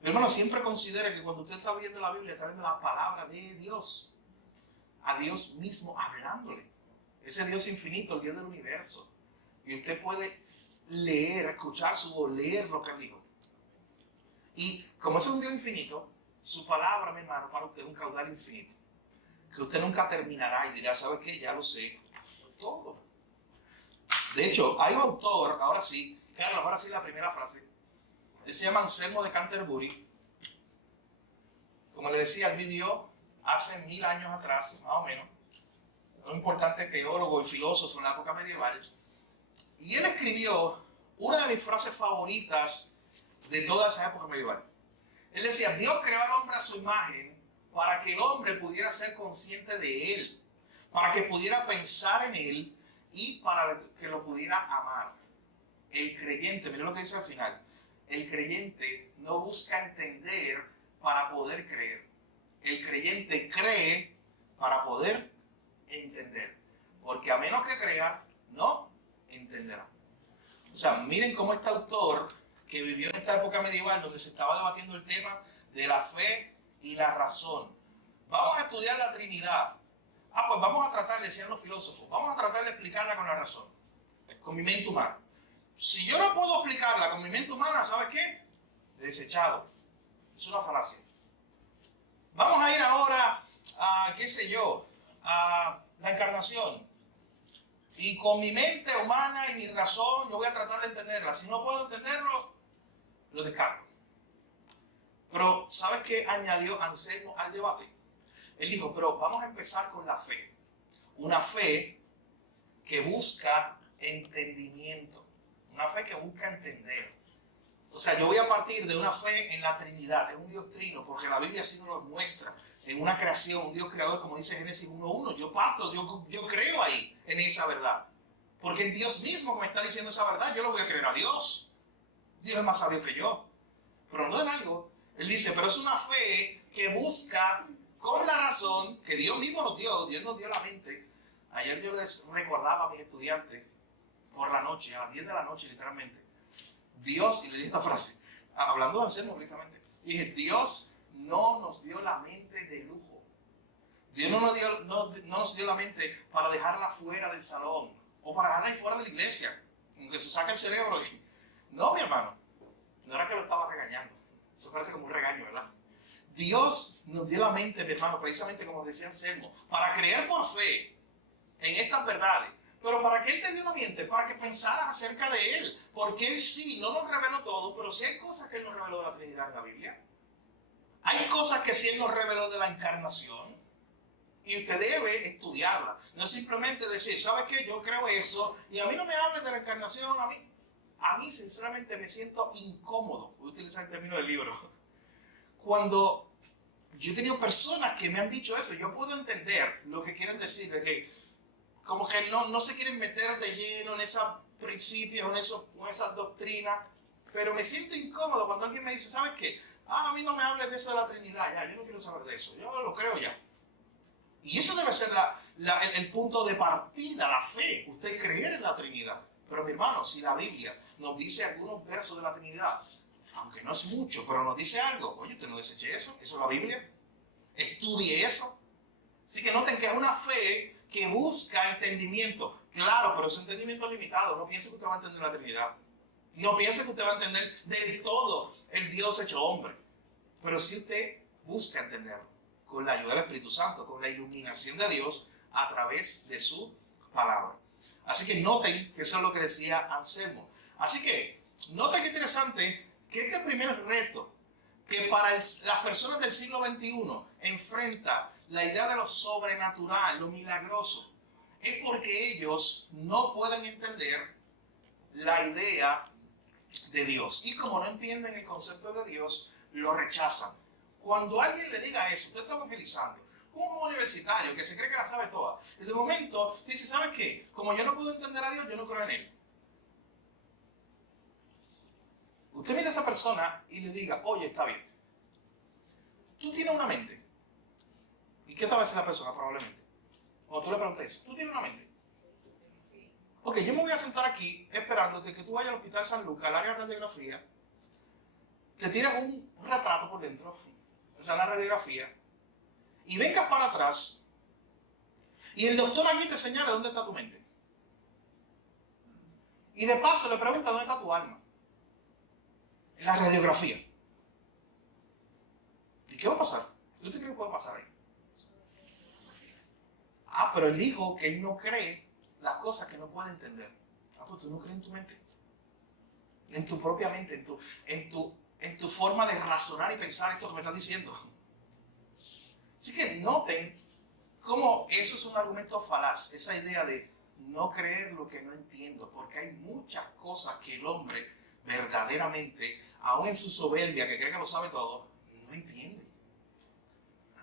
Mi hermano, siempre considere que cuando usted está viendo la Biblia, está viendo la palabra de Dios. A Dios mismo hablándole. Ese Dios infinito, el Dios del universo. Y usted puede leer, escuchar su voz, leer lo que él dijo. Y como es un Dios infinito, su palabra, mi hermano, para usted es un caudal infinito. Que usted nunca terminará y dirá, ¿sabes qué? Ya lo sé. Todo. De hecho, hay un autor, ahora sí, Carlos, ahora sí la primera frase. Él se llama Anselmo de Canterbury. Como le decía, él vivió hace 1000 años atrás, más o menos. Un importante teólogo y filósofo en la época medieval. Y él escribió una de mis frases favoritas de toda esa época medieval. Él decía, Dios creó al hombre a su imagen para que el hombre pudiera ser consciente de él, para que pudiera pensar en él y para que lo pudiera amar. El creyente, miren lo que dice al final, el creyente no busca entender para poder creer. El creyente cree para poder entender. Porque a menos que crea, no entenderá. O sea, miren cómo este autor que vivió en esta época medieval donde se estaba debatiendo el tema de la fe y la razón. Vamos a estudiar la Trinidad. Pues vamos a tratar, decían los filósofos, vamos a tratar de explicarla con la razón, con mi mente humana. Si yo no puedo explicarla con mi mente humana, ¿sabes qué? Desechado. Es una falacia. Vamos a ir ahora a, qué sé yo, a la encarnación. Y con mi mente humana y mi razón, yo voy a tratar de entenderla. Si no puedo entenderlo, lo descarto. Pero ¿sabes qué añadió Anselmo al debate? Él dijo, pero vamos a empezar con la fe. Una fe que busca entendimiento. Una fe que busca entender. O sea, yo voy a partir de una fe en la Trinidad, en un Dios trino, porque la Biblia así nos lo muestra, en una creación, un Dios creador, como dice Génesis 1.1. Yo parto, yo creo ahí, en esa verdad. Porque en Dios mismo me está diciendo esa verdad, yo lo voy a creer a Dios. Dios es más sabio que yo. Pero no en algo. Él dice, pero es una fe que busca con la razón que Dios mismo nos dio. Dios nos dio la mente. Ayer yo les recordaba a mis estudiantes por la noche, a las 10 de la noche literalmente. Dios, y le dije esta frase, hablando de Anselmo precisamente, dije, Dios no nos dio la mente de lujo. Dios no nos dio la mente para dejarla fuera del salón o para dejarla ahí fuera de la iglesia, aunque se saque el cerebro. No, mi hermano, no era que lo estaba regañando. Eso parece como un regaño, ¿verdad? Dios nos dio la mente, mi hermano, precisamente como decía Anselmo, para creer por fe en estas verdades. Pero ¿para qué Él te dio la mente? Para que pensaras acerca de Él. Porque Él sí, no nos reveló todo, pero sí hay cosas que Él nos reveló de la Trinidad en la Biblia. Hay cosas que sí Él nos reveló de la encarnación. Y usted debe estudiarla. No es simplemente decir, ¿sabes qué? Yo creo eso. Y a mí no me hables de la encarnación. A mí sinceramente me siento incómodo. Voy a utilizar el término del libro. Cuando yo he tenido personas que me han dicho eso, yo puedo entender lo que quieren decir, de que como que no se quieren meter de lleno en esos principios, en esas doctrinas, pero me siento incómodo cuando alguien me dice, ¿sabes qué? A mí no me hables de eso de la Trinidad, ya, yo no quiero saber de eso, yo lo creo ya. Y eso debe ser el punto de partida, la fe, usted creer en la Trinidad. Pero mi hermano, si la Biblia nos dice algunos versos de la Trinidad, aunque no es mucho, pero nos dice algo, oye, usted no deseche eso es la Biblia, estudie eso. Así que noten que es una fe que busca entendimiento. Claro, pero es entendimiento limitado. No piense que usted va a entender la Trinidad. No piense que usted va a entender del todo el Dios hecho hombre. Pero si usted busca entenderlo con la ayuda del Espíritu Santo, con la iluminación de Dios a través de su palabra. Así que noten que eso es lo que decía Anselmo. Así que noten que interesante que este primer reto que para las personas del siglo XXI enfrenta la idea de lo sobrenatural, lo milagroso, es porque ellos no pueden entender la idea de Dios. Y como no entienden el concepto de Dios, lo rechazan. Cuando alguien le diga eso, usted está evangelizando, como un universitario que se cree que la sabe toda, y de momento dice, ¿sabes qué? Como yo no puedo entender a Dios, yo no creo en Él. Usted mira a esa persona y le diga, oye, está bien, tú tienes una mente. ¿Y qué te va a decir la persona probablemente? O tú le preguntas, ¿tú tienes una mente? Ok, yo me voy a sentar aquí esperándote que tú vayas al Hospital San Lucas, al área de radiografía, te tiras un retrato por dentro, o sea, la radiografía, y vengas para atrás, y el doctor allí te señala dónde está tu mente. Y de paso le pregunta dónde está tu alma. En la radiografía. ¿Y qué va a pasar? ¿Qué usted cree que puede pasar ahí? Pero él dijo que él no cree las cosas que no puede entender. Pues tú no crees en tu mente. En tu propia mente, en tu forma de razonar y pensar esto que me están diciendo. Así que noten cómo eso es un argumento falaz, esa idea de no creer lo que no entiendo, porque hay muchas cosas que el hombre verdaderamente, aún en su soberbia, que cree que lo sabe todo, no entiende.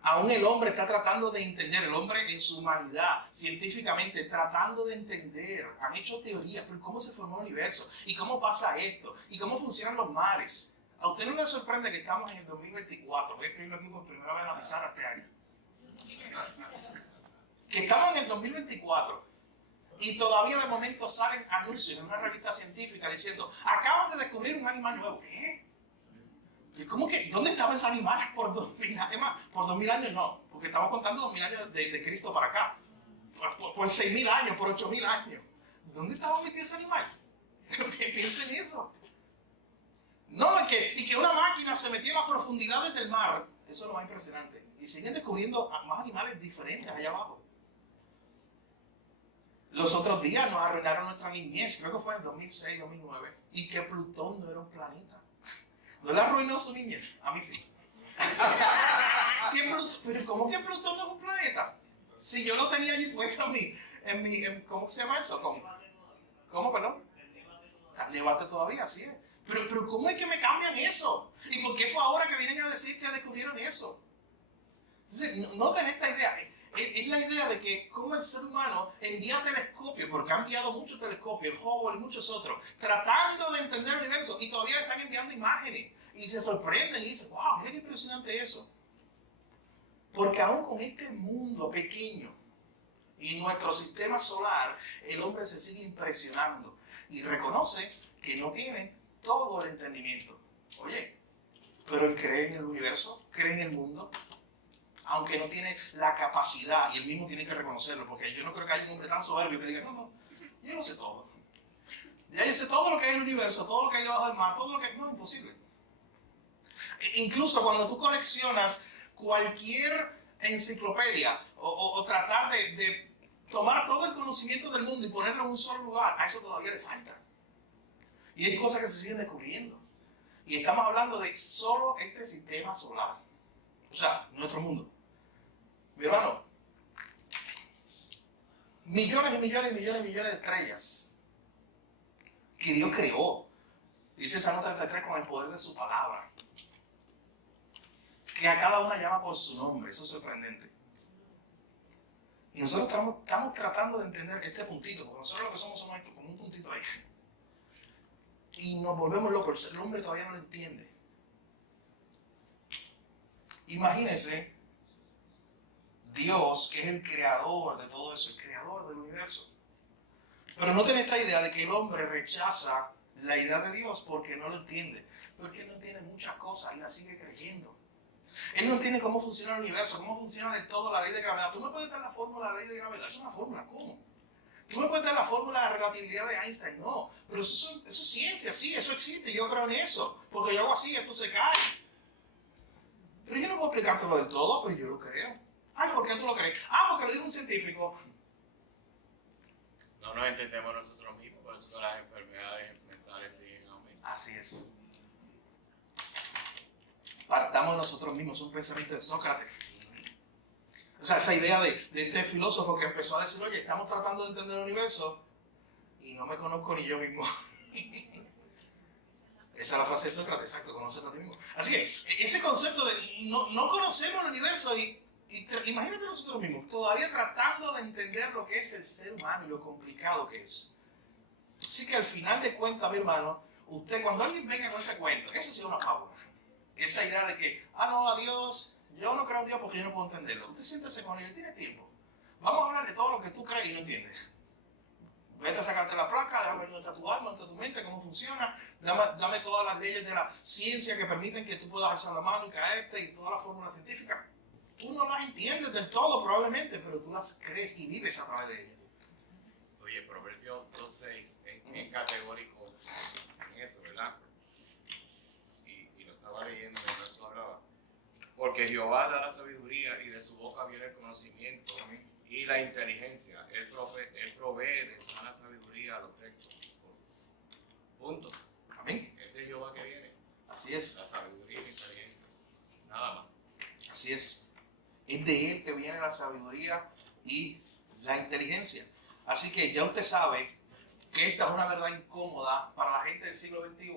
Aún el hombre está tratando de entender, el hombre en su humanidad, científicamente, tratando de entender. Han hecho teorías, pero ¿cómo se formó el universo? ¿Y cómo pasa esto? ¿Y cómo funcionan los mares? ¿A usted no le sorprende que estamos en el 2024? Voy a escribirlo aquí por primera vez en la pizarra este año. Que estamos en el 2024 y todavía de momento salen anuncios en una revista científica diciendo, acaban de descubrir un animal nuevo. ¿Qué? ¿Y cómo que? ¿Dónde estaban esos animales por 2000 años? Además, por 2000 años no, porque estamos contando 2000 años de Cristo para acá. Por 6000 años, por 8000 años. ¿Dónde estaba metido ese animal? Piensen en eso. No, y que una máquina se metió en las profundidades del mar. Eso es lo más impresionante. Y siguen descubriendo más animales diferentes allá abajo. Los otros días nos arruinaron nuestra niñez, creo que fue en 2006, 2009, y que Plutón no era un planeta. ¿No le arruinó su niñez? A mí sí. Pero ¿cómo que Plutón no es un planeta? Si yo lo tenía allí puesto ¿cómo se llama eso? ¿Cómo, perdón? Está en debate todavía, así es. Pero ¿cómo es que me cambian eso? ¿Y por qué fue ahora que vienen a decir que descubrieron eso? Entonces, noten esta idea. Es la idea de que como el ser humano envía telescopios, porque han enviado muchos telescopios, el Hubble y muchos otros, tratando de entender el universo, y todavía están enviando imágenes, y se sorprenden y dicen, wow, mira qué impresionante eso. Porque aún con este mundo pequeño y nuestro sistema solar, el hombre se sigue impresionando y reconoce que no tiene todo el entendimiento. Oye, pero él cree en el universo, cree en el mundo, aunque no tiene la capacidad, y él mismo tiene que reconocerlo, porque yo no creo que haya un hombre tan soberbio que diga, no, yo no sé todo. Ya yo sé todo lo que hay en el universo, todo lo que hay debajo del mar, todo lo que... No, es imposible. Incluso cuando tú coleccionas cualquier enciclopedia o tratar de tomar todo el conocimiento del mundo y ponerlo en un solo lugar, a eso todavía le falta. Y hay cosas que se siguen descubriendo. Y estamos hablando de solo este sistema solar. O sea, nuestro mundo. Mi hermano, millones y millones y millones y millones de estrellas que Dios creó. Dice Salmo 33 con el poder de su palabra. Que a cada una llama por su nombre. Eso es sorprendente. Y nosotros estamos tratando de entender este puntito, porque nosotros lo que somos esto, como un puntito ahí. Y nos volvemos locos. El hombre todavía no lo entiende. Imagínense Dios, que es el creador de todo eso, el creador del universo. Pero no tiene esta idea de que el hombre rechaza la idea de Dios porque no lo entiende. Porque él no entiende muchas cosas y la sigue creyendo. Él no entiende cómo funciona el universo, cómo funciona del todo la ley de gravedad. Tú me puedes dar la fórmula de la ley de gravedad. Es una fórmula, ¿cómo? Tú me puedes dar la fórmula de relatividad de Einstein. No, pero eso es ciencia, sí, eso existe. Yo creo en eso. Porque yo hago así, esto se cae. Pero yo no puedo explicártelo del todo, pero yo lo creo. Ay, ¿por qué tú lo crees? Ah, porque lo dijo un científico. No nos entendemos nosotros mismos, por eso que las enfermedades mentales siguen aumentando. Así es. Partamos de nosotros mismos, es un pensamiento de Sócrates. O sea, esa idea de este filósofo que empezó a decir, oye, estamos tratando de entender el universo y no me conozco ni yo mismo. Esa es la frase de Sócrates, exacto, conocerte a ti mismo. Así que ese concepto de no conocemos el universo y imagínate nosotros mismos, todavía tratando de entender lo que es el ser humano y lo complicado que es. Así que al final de cuentas, mi hermano, usted cuando alguien venga con ese cuento, eso sí es una fábula. Esa idea de que, no, a Dios, yo no creo en Dios porque yo no puedo entenderlo. Usted siéntese con él, tiene tiempo. Vamos a hablar de todo lo que tú crees y no entiendes. Vete a sacarte la placa, déjame ver dónde está tu alma, dónde está tu mente, cómo funciona. Dame todas las leyes de la ciencia que permiten que tú puedas alzar la mano y caerte y todas las fórmulas científicas. Tú no las entiendes del todo probablemente, pero tú las crees y vives a través de ellas. Oye, Proverbios 2.6 es categórico en eso, ¿verdad? Y lo estaba leyendo mientras tú hablabas. Porque Jehová da la sabiduría y de su boca viene el conocimiento y la inteligencia. Él provee de sana sabiduría a los rectos. Punto. Amén. Es de Jehová que viene. Así es. La sabiduría y la inteligencia. Nada más. Así es. Es de Él que viene la sabiduría y la inteligencia. Así que ya usted sabe que esta es una verdad incómoda para la gente del siglo XXI.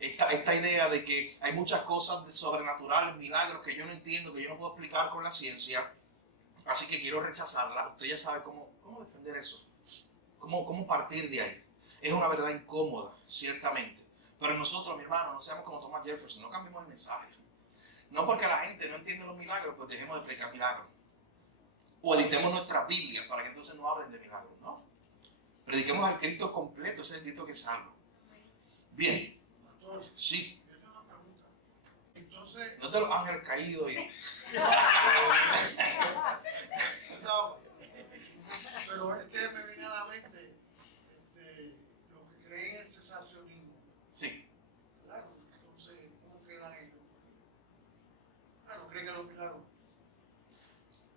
Esta idea de que hay muchas cosas sobrenaturales, milagros que yo no entiendo, que yo no puedo explicar con la ciencia. Así que quiero rechazarla. Usted ya sabe cómo defender eso. Cómo partir de ahí. Es una verdad incómoda, ciertamente. Pero nosotros, mi hermano, no seamos como Thomas Jefferson, no cambiemos el mensaje. No porque la gente no entiende los milagros, pues dejemos de explicar milagros. O editemos nuestras Biblias para que entonces no hablen de milagros, ¿no? Prediquemos al Cristo completo, ese es el Cristo que salva. Bien. Pastor, Sí. yo tengo una pregunta. Entonces, No de los ángeles caídos y... pero es que me viene a la mente lo que creen en el cesacionismo. Sí. Claro, entonces, ¿cómo quedan ellos? Claro, creen en los milagros.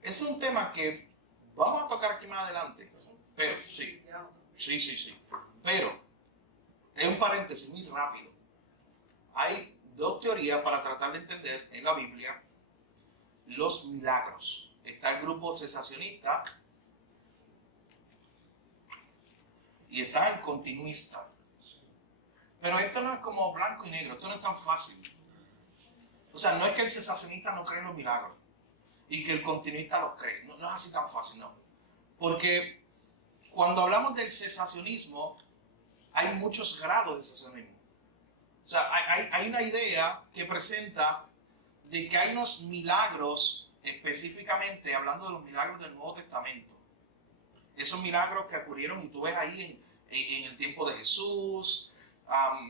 Es un tema que vamos a tocar aquí más adelante. Pero, sí. Sí. Pero, es un paréntesis muy rápido. Hay dos teorías para tratar de entender en la Biblia los milagros. Está el grupo cesacionista y está el continuista. Pero esto no es como blanco y negro, esto no es tan fácil. O sea, no es que el cesacionista no cree en los milagros y que el continuista los cree. No, no es así tan fácil, no. Porque cuando hablamos del cesacionismo, hay muchos grados de cesacionismo. O sea, hay una idea que presenta de que hay unos milagros, específicamente hablando de los milagros del Nuevo Testamento. Esos milagros que ocurrieron, y tú ves ahí en el tiempo de Jesús,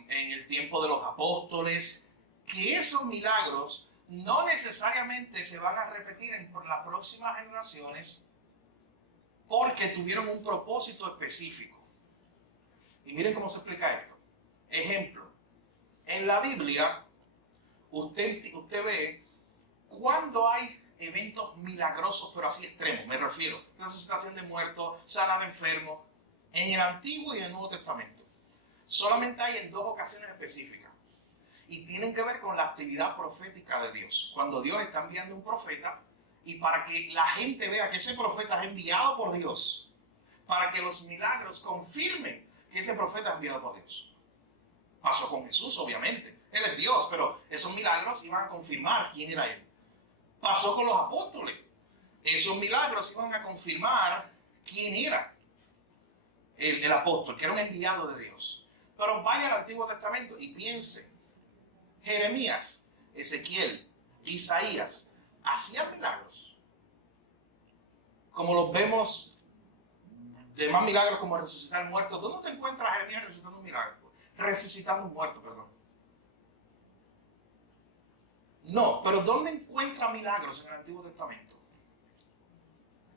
en el tiempo de los apóstoles, que esos milagros no necesariamente se van a repetir por las próximas generaciones porque tuvieron un propósito específico. Y miren cómo se explica esto. Ejemplo, en la Biblia usted ve cuando hay eventos milagrosos, pero así extremos, me refiero, resucitación de muertos, sanar enfermos, en el Antiguo y en el Nuevo Testamento. Solamente hay en dos ocasiones específicas y tienen que ver con la actividad profética de Dios. Cuando Dios está enviando un profeta y para que la gente vea que ese profeta es enviado por Dios, para que los milagros confirmen que ese profeta es enviado por Dios. Pasó con Jesús, obviamente. Él es Dios, pero esos milagros iban a confirmar quién era Él. Pasó con los apóstoles. Esos milagros iban a confirmar quién era el apóstol, que era un enviado de Dios. Pero vaya al Antiguo Testamento y piense. Jeremías, Ezequiel, Isaías, hacían milagros. Como los vemos, de más milagros como resucitar muertos. ¿Dónde te encuentras a Jeremías resucitando un milagro? Resucitando un muerto, perdón. No, pero ¿dónde encuentra milagros en el Antiguo Testamento?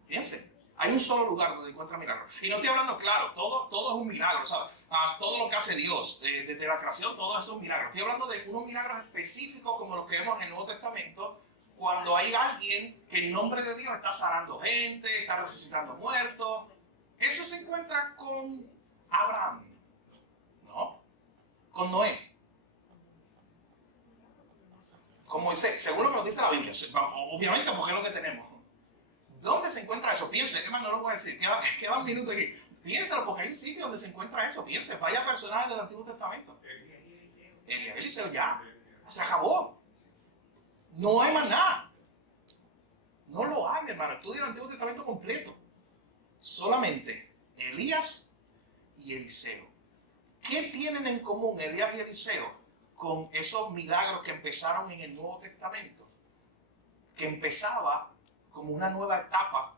Fíjense, hay un solo lugar donde encuentra milagros. Y no estoy hablando, claro, todo es un milagro, ¿sabes? Todo lo que hace Dios, desde la creación, todo eso es un milagro. Estoy hablando de unos milagros específicos como los que vemos en el Nuevo Testamento, cuando hay alguien que en nombre de Dios está sanando gente, está resucitando muertos. Eso se encuentra con Abraham, ¿no? Con Noé. Con Moisés, según lo que nos dice la Biblia, obviamente porque es lo que tenemos. ¿Dónde se encuentra eso? Piense, hermano, no lo voy a decir, queda un minuto aquí. Piénsalo, porque hay un sitio donde se encuentra eso. Piense, vaya personajes del Antiguo Testamento. Elías y Eliseo, ya, se acabó. No hay más nada. No lo hay, hermano. Estudia el Antiguo Testamento completo. Solamente Elías y Eliseo. ¿Qué tienen en común Elías y Eliseo con esos milagros que empezaron en el Nuevo Testamento? Que empezaba como una nueva etapa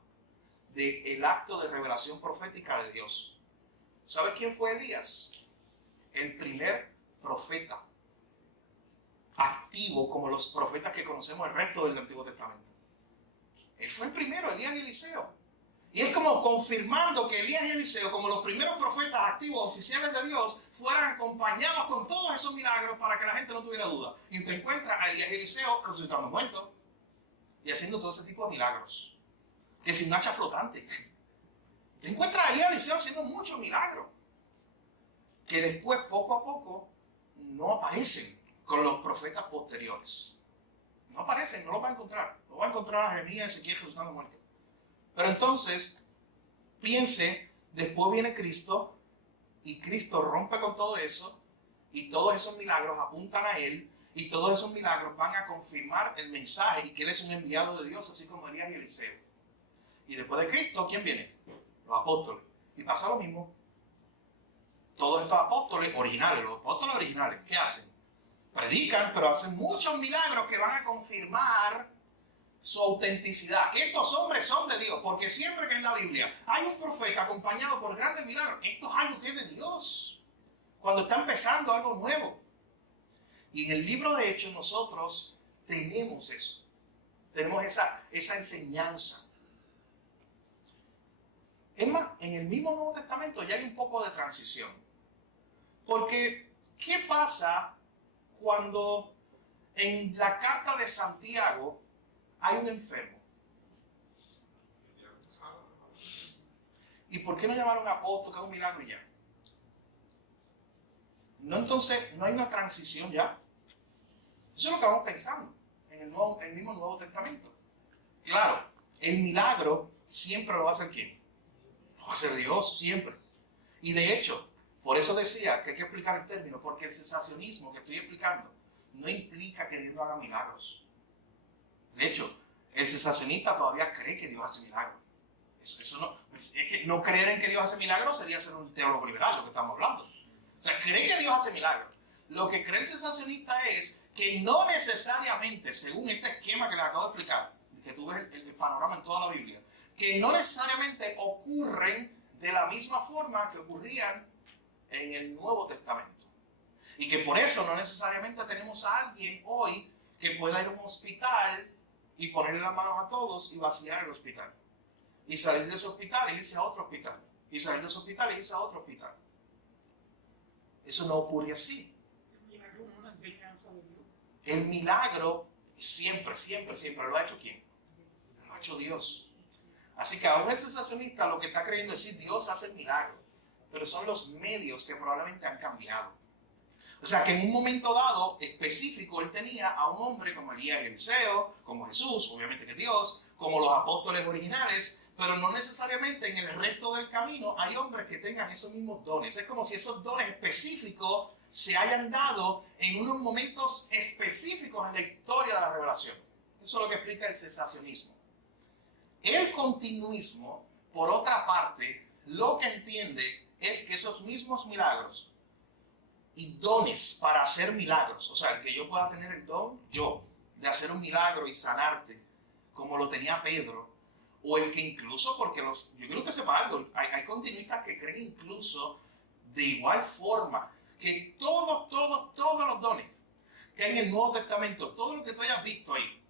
del acto de revelación profética de Dios. ¿Sabes quién fue Elías? El primer profeta activo como los profetas que conocemos el resto del Antiguo Testamento. Él fue el primero, Elías y Eliseo. Y es como confirmando que Elías y Eliseo, como los primeros profetas activos oficiales de Dios, fueran acompañados con todos esos milagros para que la gente no tuviera duda. Y te encuentras a Elías y Eliseo resucitando muertos y haciendo todo ese tipo de milagros. Que sin un hacha flotante. Te encuentras a Elías y Eliseo haciendo muchos milagros. Que después, poco a poco, no aparecen con los profetas posteriores. No aparecen, no los va a encontrar. No va a encontrar a Jeremías y Ezequiel resucitando muertos. Pero entonces, piense, después viene Cristo y Cristo rompe con todo eso y todos esos milagros apuntan a Él y todos esos milagros van a confirmar el mensaje y que Él es un enviado de Dios, así como Elías y Eliseo. Y después de Cristo, ¿quién viene? Los apóstoles. Y pasa lo mismo. Todos estos apóstoles originales, los apóstoles originales, ¿qué hacen? Predican, pero hacen muchos milagros que van a confirmar su autenticidad, que estos hombres son de Dios, porque siempre que en la Biblia hay un profeta acompañado por grandes milagros, esto es algo que es de Dios, cuando está empezando algo nuevo. Y en el libro de Hechos nosotros tenemos eso, tenemos esa enseñanza. Es más, en el mismo Nuevo Testamento ya hay un poco de transición, porque ¿qué pasa cuando en la carta de Santiago hay un enfermo? ¿Y por qué no llamaron a apóstol, que es un milagro y ya? No, entonces, no hay una transición ya. Eso es lo que vamos pensando en el mismo Nuevo Testamento. Claro, el milagro siempre lo va a hacer ¿quién? Lo va a hacer Dios, siempre. Y de hecho, por eso decía que hay que explicar el término, porque el cesacionismo que estoy explicando no implica que Dios no haga milagros. De hecho, el cesacionista todavía cree que Dios hace milagros. Eso no, es que no creer en que Dios hace milagros sería ser un teólogo liberal, lo que estamos hablando. O sea, cree que Dios hace milagros. Lo que cree el cesacionista es que no necesariamente, según este esquema que le acabo de explicar, que tú ves el panorama en toda la Biblia, que no necesariamente ocurren de la misma forma que ocurrían en el Nuevo Testamento. Y que por eso no necesariamente tenemos a alguien hoy que pueda ir a un hospital y ponerle las manos a todos y vaciar el hospital. Y salir de ese hospital e irse a otro hospital. Y salir de ese hospital e irse a otro hospital. Eso no ocurre así. El milagro siempre lo ha hecho ¿quién? Lo ha hecho Dios. Así que aún el cesacionista lo que está creyendo es decir, Dios hace el milagro, pero son los medios que probablemente han cambiado. O sea que en un momento dado específico él tenía a un hombre como Elías y Eliseo, como Jesús, obviamente que Dios, como los apóstoles originales, pero no necesariamente en el resto del camino hay hombres que tengan esos mismos dones. Es como si esos dones específicos se hayan dado en unos momentos específicos en la historia de la revelación. Eso es lo que explica el cesacionismo. El continuismo, por otra parte, lo que entiende es que esos mismos milagros y dones para hacer milagros, o sea, el que yo pueda tener el don, yo, de hacer un milagro y sanarte, como lo tenía Pedro, o el que incluso, porque yo quiero que sepa algo, hay continuistas que creen incluso de igual forma que todos los dones que hay en el Nuevo Testamento, todo lo que tú hayas visto ahí,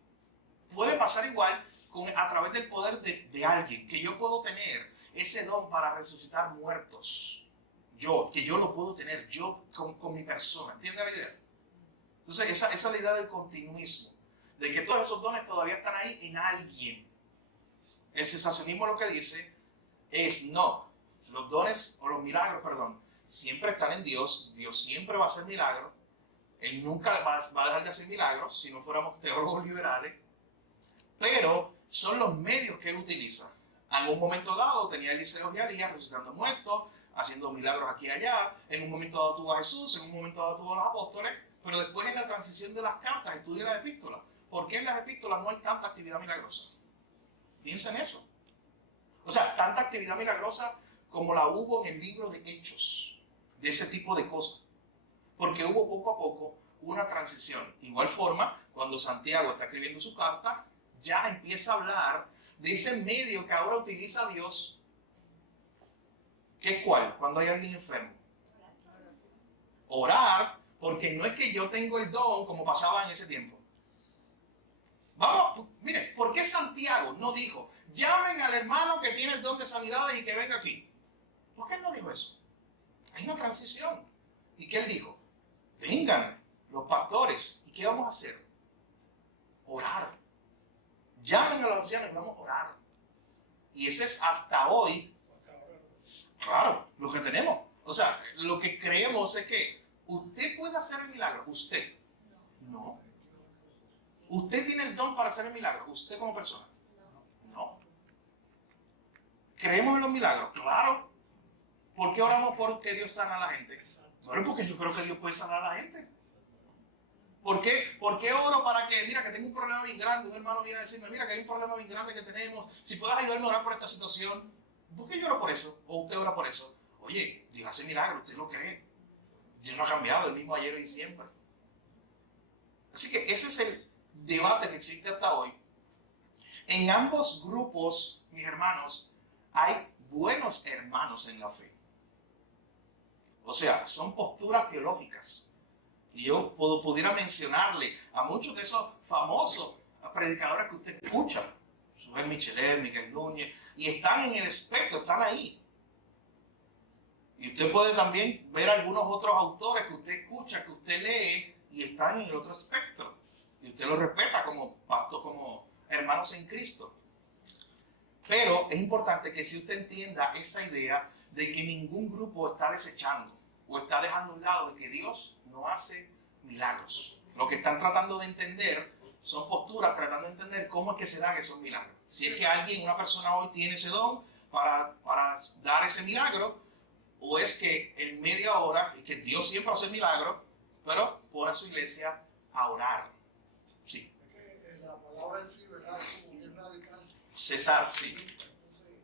puede pasar igual a través del poder de alguien, que yo puedo tener ese don para resucitar muertos. Que yo lo puedo tener, yo con mi persona. ¿Entiendes la idea? Entonces, esa es la idea del continuismo, de que todos esos dones todavía están ahí en alguien. El cesacionismo lo que dice es, no, los dones, o los milagros, perdón, siempre están en Dios, Dios siempre va a hacer milagros, Él nunca va a dejar de hacer milagros, si no fuéramos teólogos liberales, pero son los medios que Él utiliza. En un momento dado tenía Eliseo y Elías resucitando muertos, haciendo milagros aquí y allá. En un momento dado tuvo a Jesús, en un momento dado tuvo a los apóstoles, pero después en la transición de las cartas, estudia las epístolas. ¿Por qué en las epístolas no hay tanta actividad milagrosa? Piensa en eso. O sea, tanta actividad milagrosa como la hubo en el libro de Hechos, de ese tipo de cosas. Porque hubo poco a poco una transición. Igual forma, cuando Santiago está escribiendo su carta, ya empieza a hablar de ese medio que ahora utiliza Dios. ¿Qué es cuál? Cuando hay alguien enfermo. Orar, porque no es que yo tengo el don como pasaba en ese tiempo. Vamos, miren, ¿por qué Santiago no dijo, llamen al hermano que tiene el don de sanidades y que venga aquí? ¿Por qué él no dijo eso? Hay una transición. ¿Y qué él dijo? Vengan los pastores. ¿Y qué vamos a hacer? Orar. Llamen a los ancianos y vamos a orar. Y ese es hasta hoy, claro, lo que tenemos. O sea, lo que creemos es que usted puede hacer el milagro. Usted. No. Usted tiene el don para hacer el milagro. Usted como persona. No. ¿Creemos en los milagros? Claro. ¿Por qué oramos por que Dios sana a la gente? Bueno, porque yo creo que Dios puede sanar a la gente. ¿Por qué oro para que, mira, que tengo un problema bien grande? Un hermano viene a decirme, mira, que hay un problema bien grande que tenemos. Si puedes ayudarme a orar por esta situación. ¿Por qué yo oro por eso? ¿O usted ora por eso? Oye, Dios hace milagros, usted lo cree. Dios no ha cambiado, el mismo ayer y siempre. Así que ese es el debate que existe hasta hoy. En ambos grupos, mis hermanos, hay buenos hermanos en la fe. O sea, son posturas teológicas. Y yo pudiera mencionarle a muchos de esos famosos predicadores que usted escucha, Sujel Michelet, Miguel Núñez, y están en el espectro, están ahí. Y usted puede también ver algunos otros autores que usted escucha, que usted lee, y están en el otro espectro. Y usted los respeta como pastor, como hermanos en Cristo. Pero es importante que si usted entienda esa idea de que ningún grupo está desechando o está dejando a un lado de que Dios no hace milagros. Lo que están tratando de entender son posturas tratando de entender cómo es que se dan esos milagros. Si es que alguien, una persona hoy tiene ese don para dar ese milagro, o es que en media hora, y que Dios siempre hace milagros, pero pone a su iglesia a orar. Sí. Es que la palabra en sí, ¿verdad? Es como bien radical. Cesar, sí. Entonces,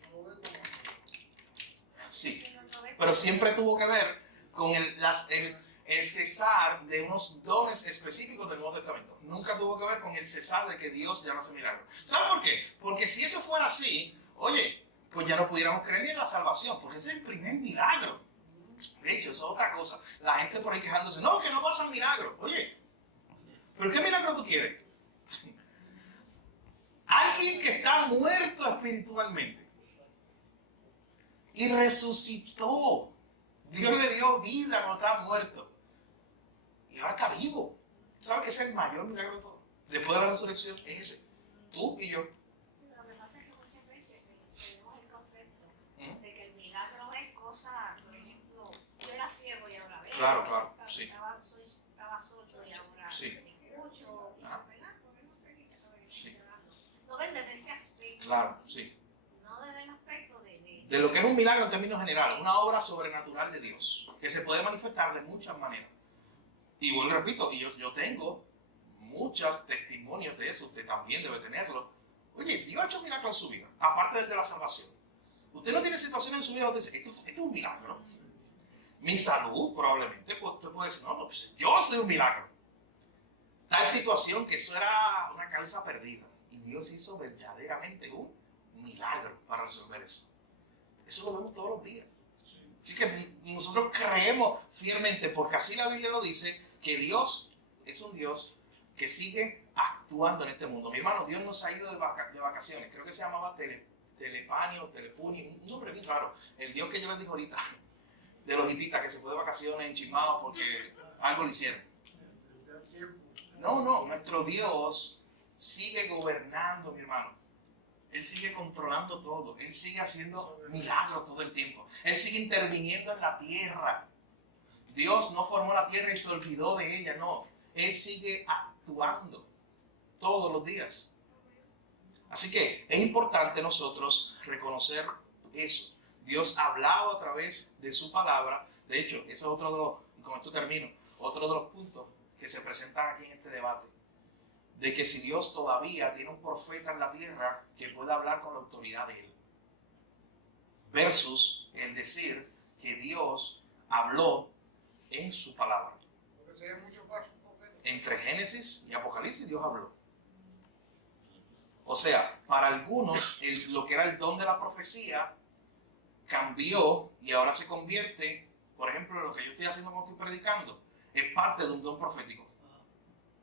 no lo veo como... Sí. Pero siempre tuvo que ver con el cesar de unos dones específicos del Nuevo Testamento. Nunca tuvo que ver con el cesar de que Dios ya no hace milagros. ¿Saben por qué? Porque si eso fuera así, oye, pues ya no pudiéramos creer ni en la salvación, porque ese es el primer milagro. De hecho, eso es otra cosa. La gente por ahí quejándose, no, que no pasan milagros. Oye, ¿pero qué milagro tú quieres? Alguien que está muerto espiritualmente y resucitó. Dios le dio vida cuando estaba muerto. Y ahora está vivo. ¿Sabes que ese es el mayor milagro de todo? Después de la resurrección, es ese. Tú y yo. Lo que pasa es que muchas veces tenemos el concepto de que el milagro es cosa, por ejemplo, yo era ciego y ahora veo. Claro, sí. Estaba sordo y ahora Sí. escucho. Y Ah. ¿verdad? Porque no sé qué estaba Sí. mencionando. No ven desde ese aspecto. Claro, sí. No desde el aspecto de De lo que es un milagro en términos generales, una obra sobrenatural de Dios, que se puede manifestar de muchas maneras. Y vuelvo y repito, y yo tengo muchos testimonios de eso, usted también debe tenerlo. Oye, Dios ha hecho milagros en su vida, aparte del de la salvación. Usted no tiene situaciones en su vida donde dice, esto es un milagro. Mi salud, probablemente, pues usted puede decir, no, pues yo soy un milagro. Tal situación que eso era una causa perdida. Y Dios hizo verdaderamente un milagro para resolver eso. Eso lo vemos todos los días. Así que nosotros creemos fielmente, porque así la Biblia lo dice, que Dios es un Dios que sigue actuando en este mundo. Mi hermano, Dios nos ha ido de vacaciones. Creo que se llamaba Telepani o Telepuni, un nombre bien raro. El Dios que yo les dije ahorita, de los hititas, que se fue de vacaciones enchismado porque algo le hicieron. No, nuestro Dios sigue gobernando, mi hermano. Él sigue controlando todo. Él sigue haciendo milagros todo el tiempo. Él sigue interviniendo en la tierra. Dios no formó la tierra y se olvidó de ella, no. Él sigue actuando todos los días. Así que es importante nosotros reconocer eso. Dios ha hablado a través de su palabra. De hecho, eso es otro de los, y con esto termino, otro de los puntos que se presentan aquí en este debate. De que si Dios todavía tiene un profeta en la tierra que pueda hablar con la autoridad de él. Versus el decir que Dios habló en su palabra. Entre Génesis y Apocalipsis Dios habló. O sea, para algunos lo que era el don de la profecía cambió y ahora se convierte, por ejemplo, lo que yo estoy haciendo cuando estoy predicando, es parte de un don profético.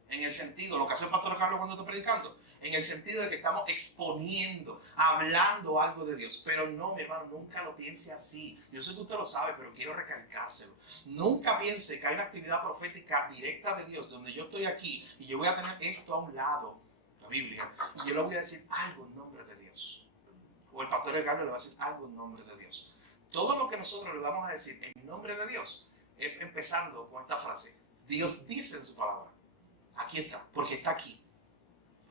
En el sentido, lo que hace el pastor Carlos cuando está predicando, en el sentido de que estamos exponiendo, hablando algo de Dios. Pero no, mi hermano, nunca lo piense así. Yo sé que usted lo sabe, pero quiero recalcárselo. Nunca piense que hay una actividad profética directa de Dios, donde yo estoy aquí y yo voy a tener esto a un lado, la Biblia, y yo le voy a decir algo en nombre de Dios. O el pastor Carlos le va a decir algo en nombre de Dios. Todo lo que nosotros le vamos a decir en nombre de Dios, es empezando con esta frase. Dios dice en su palabra. Aquí está, porque está aquí.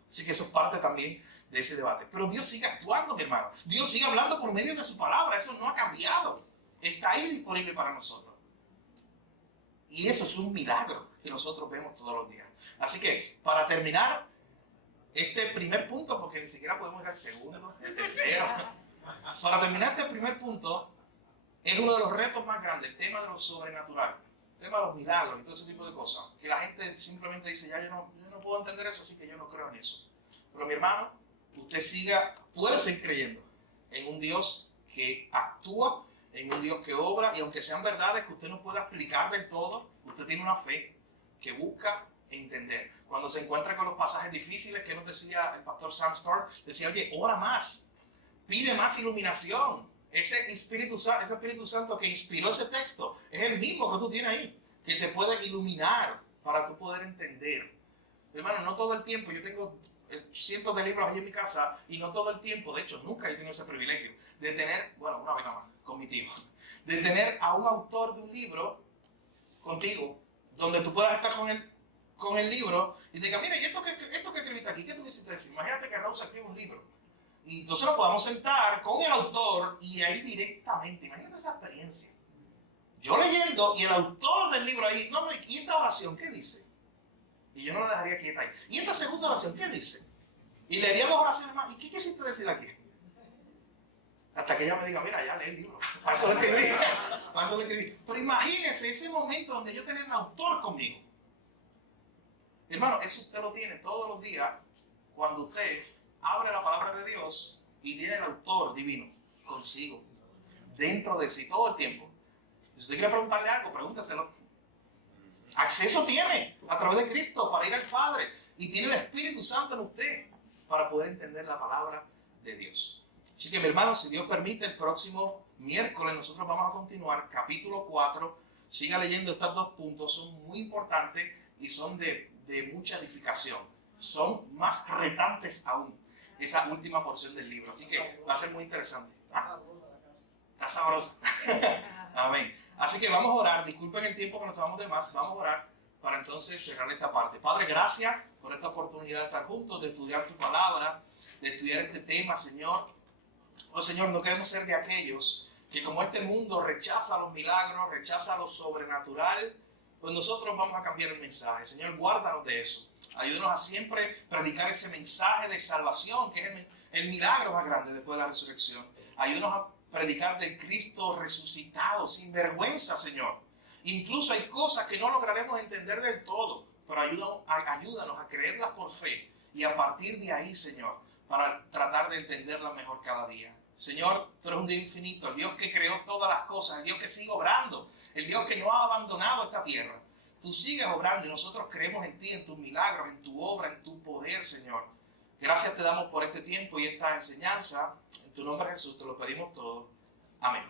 Así que eso es parte también de ese debate. Pero Dios sigue actuando, mi hermano. Dios sigue hablando por medio de su palabra. Eso no ha cambiado. Está ahí disponible para nosotros. Y eso es un milagro que nosotros vemos todos los días. Así que, para terminar este primer punto, porque ni siquiera podemos ir al segundo, al tercero. Para terminar este primer punto, es uno de los retos más grandes, el tema de lo sobrenatural. El tema de los milagros y todo ese tipo de cosas. Que la gente simplemente dice, ya yo no puedo entender eso, así que yo no creo en eso. Pero mi hermano, usted puede seguir creyendo en un Dios que actúa, en un Dios que obra, y aunque sean verdades que usted no pueda explicar del todo, usted tiene una fe que busca entender. Cuando se encuentra con los pasajes difíciles que nos decía el pastor Sam Storr, decía, oye, ora más, pide más iluminación. Ese Espíritu Santo que inspiró ese texto es el mismo que tú tienes ahí, que te puede iluminar para tú poder entender. Hermano, no todo el tiempo, yo tengo cientos de libros ahí en mi casa y no todo el tiempo, de hecho nunca he tenido ese privilegio de tener, bueno, una vez nada más, con mi tío, de tener a un autor de un libro contigo, donde tú puedas estar con él con el libro y te diga, mira, ¿y esto que escribiste aquí? ¿Qué tú quisiste decir? Imagínate que Rosa escribe un libro. Y entonces nos podamos sentar con el autor y ahí directamente, imagínate esa experiencia. Yo leyendo y el autor del libro ahí, no, ¿y esta oración qué dice? Y yo no la dejaría quieta ahí. ¿Y esta segunda oración qué dice? Y leeríamos oraciones más. ¿Y qué quisiste decir aquí? Hasta que ella me diga, mira, ya lee el libro. Para eso lo escribí. Pero imagínense ese momento donde yo tenía un autor conmigo. Hermano, eso usted lo tiene todos los días cuando usted abre la palabra de Dios y tiene el autor divino consigo, dentro de sí, todo el tiempo. Si usted quiere preguntarle algo, pregúntaselo. Acceso tiene a través de Cristo para ir al Padre y tiene el Espíritu Santo en usted para poder entender la palabra de Dios. Así que, mi hermano, si Dios permite, el próximo miércoles nosotros vamos a continuar capítulo 4. Siga leyendo estos 2 puntos, son muy importantes y son de mucha edificación. Son más retantes aún esa última porción del libro. Así que va a ser muy interesante. ¿Ah? Está sabrosa. Amén. Así que vamos a orar. Disculpen el tiempo que nos tomamos de más. Vamos a orar para entonces cerrar esta parte. Padre, gracias por esta oportunidad de estar juntos, de estudiar tu palabra, de estudiar este tema, Señor. Oh, Señor, no queremos ser de aquellos que como este mundo rechaza los milagros, rechaza lo sobrenatural, pues nosotros vamos a cambiar el mensaje. Señor, guárdanos de eso. Ayúdanos a siempre predicar ese mensaje de salvación, que es el milagro más grande después de la resurrección. Ayúdanos a predicar del Cristo resucitado, sin vergüenza, Señor. Incluso hay cosas que no lograremos entender del todo, pero ayúdanos a creerlas por fe y a partir de ahí, Señor, para tratar de entenderlas mejor cada día. Señor, tú eres un Dios infinito, el Dios que creó todas las cosas, el Dios que sigue obrando, el Dios que no ha abandonado esta tierra. Tú sigues obrando y nosotros creemos en ti, en tus milagros, en tu obra, en tu poder, Señor. Gracias te damos por este tiempo y esta enseñanza. En tu nombre, Jesús, te lo pedimos todo. Amén.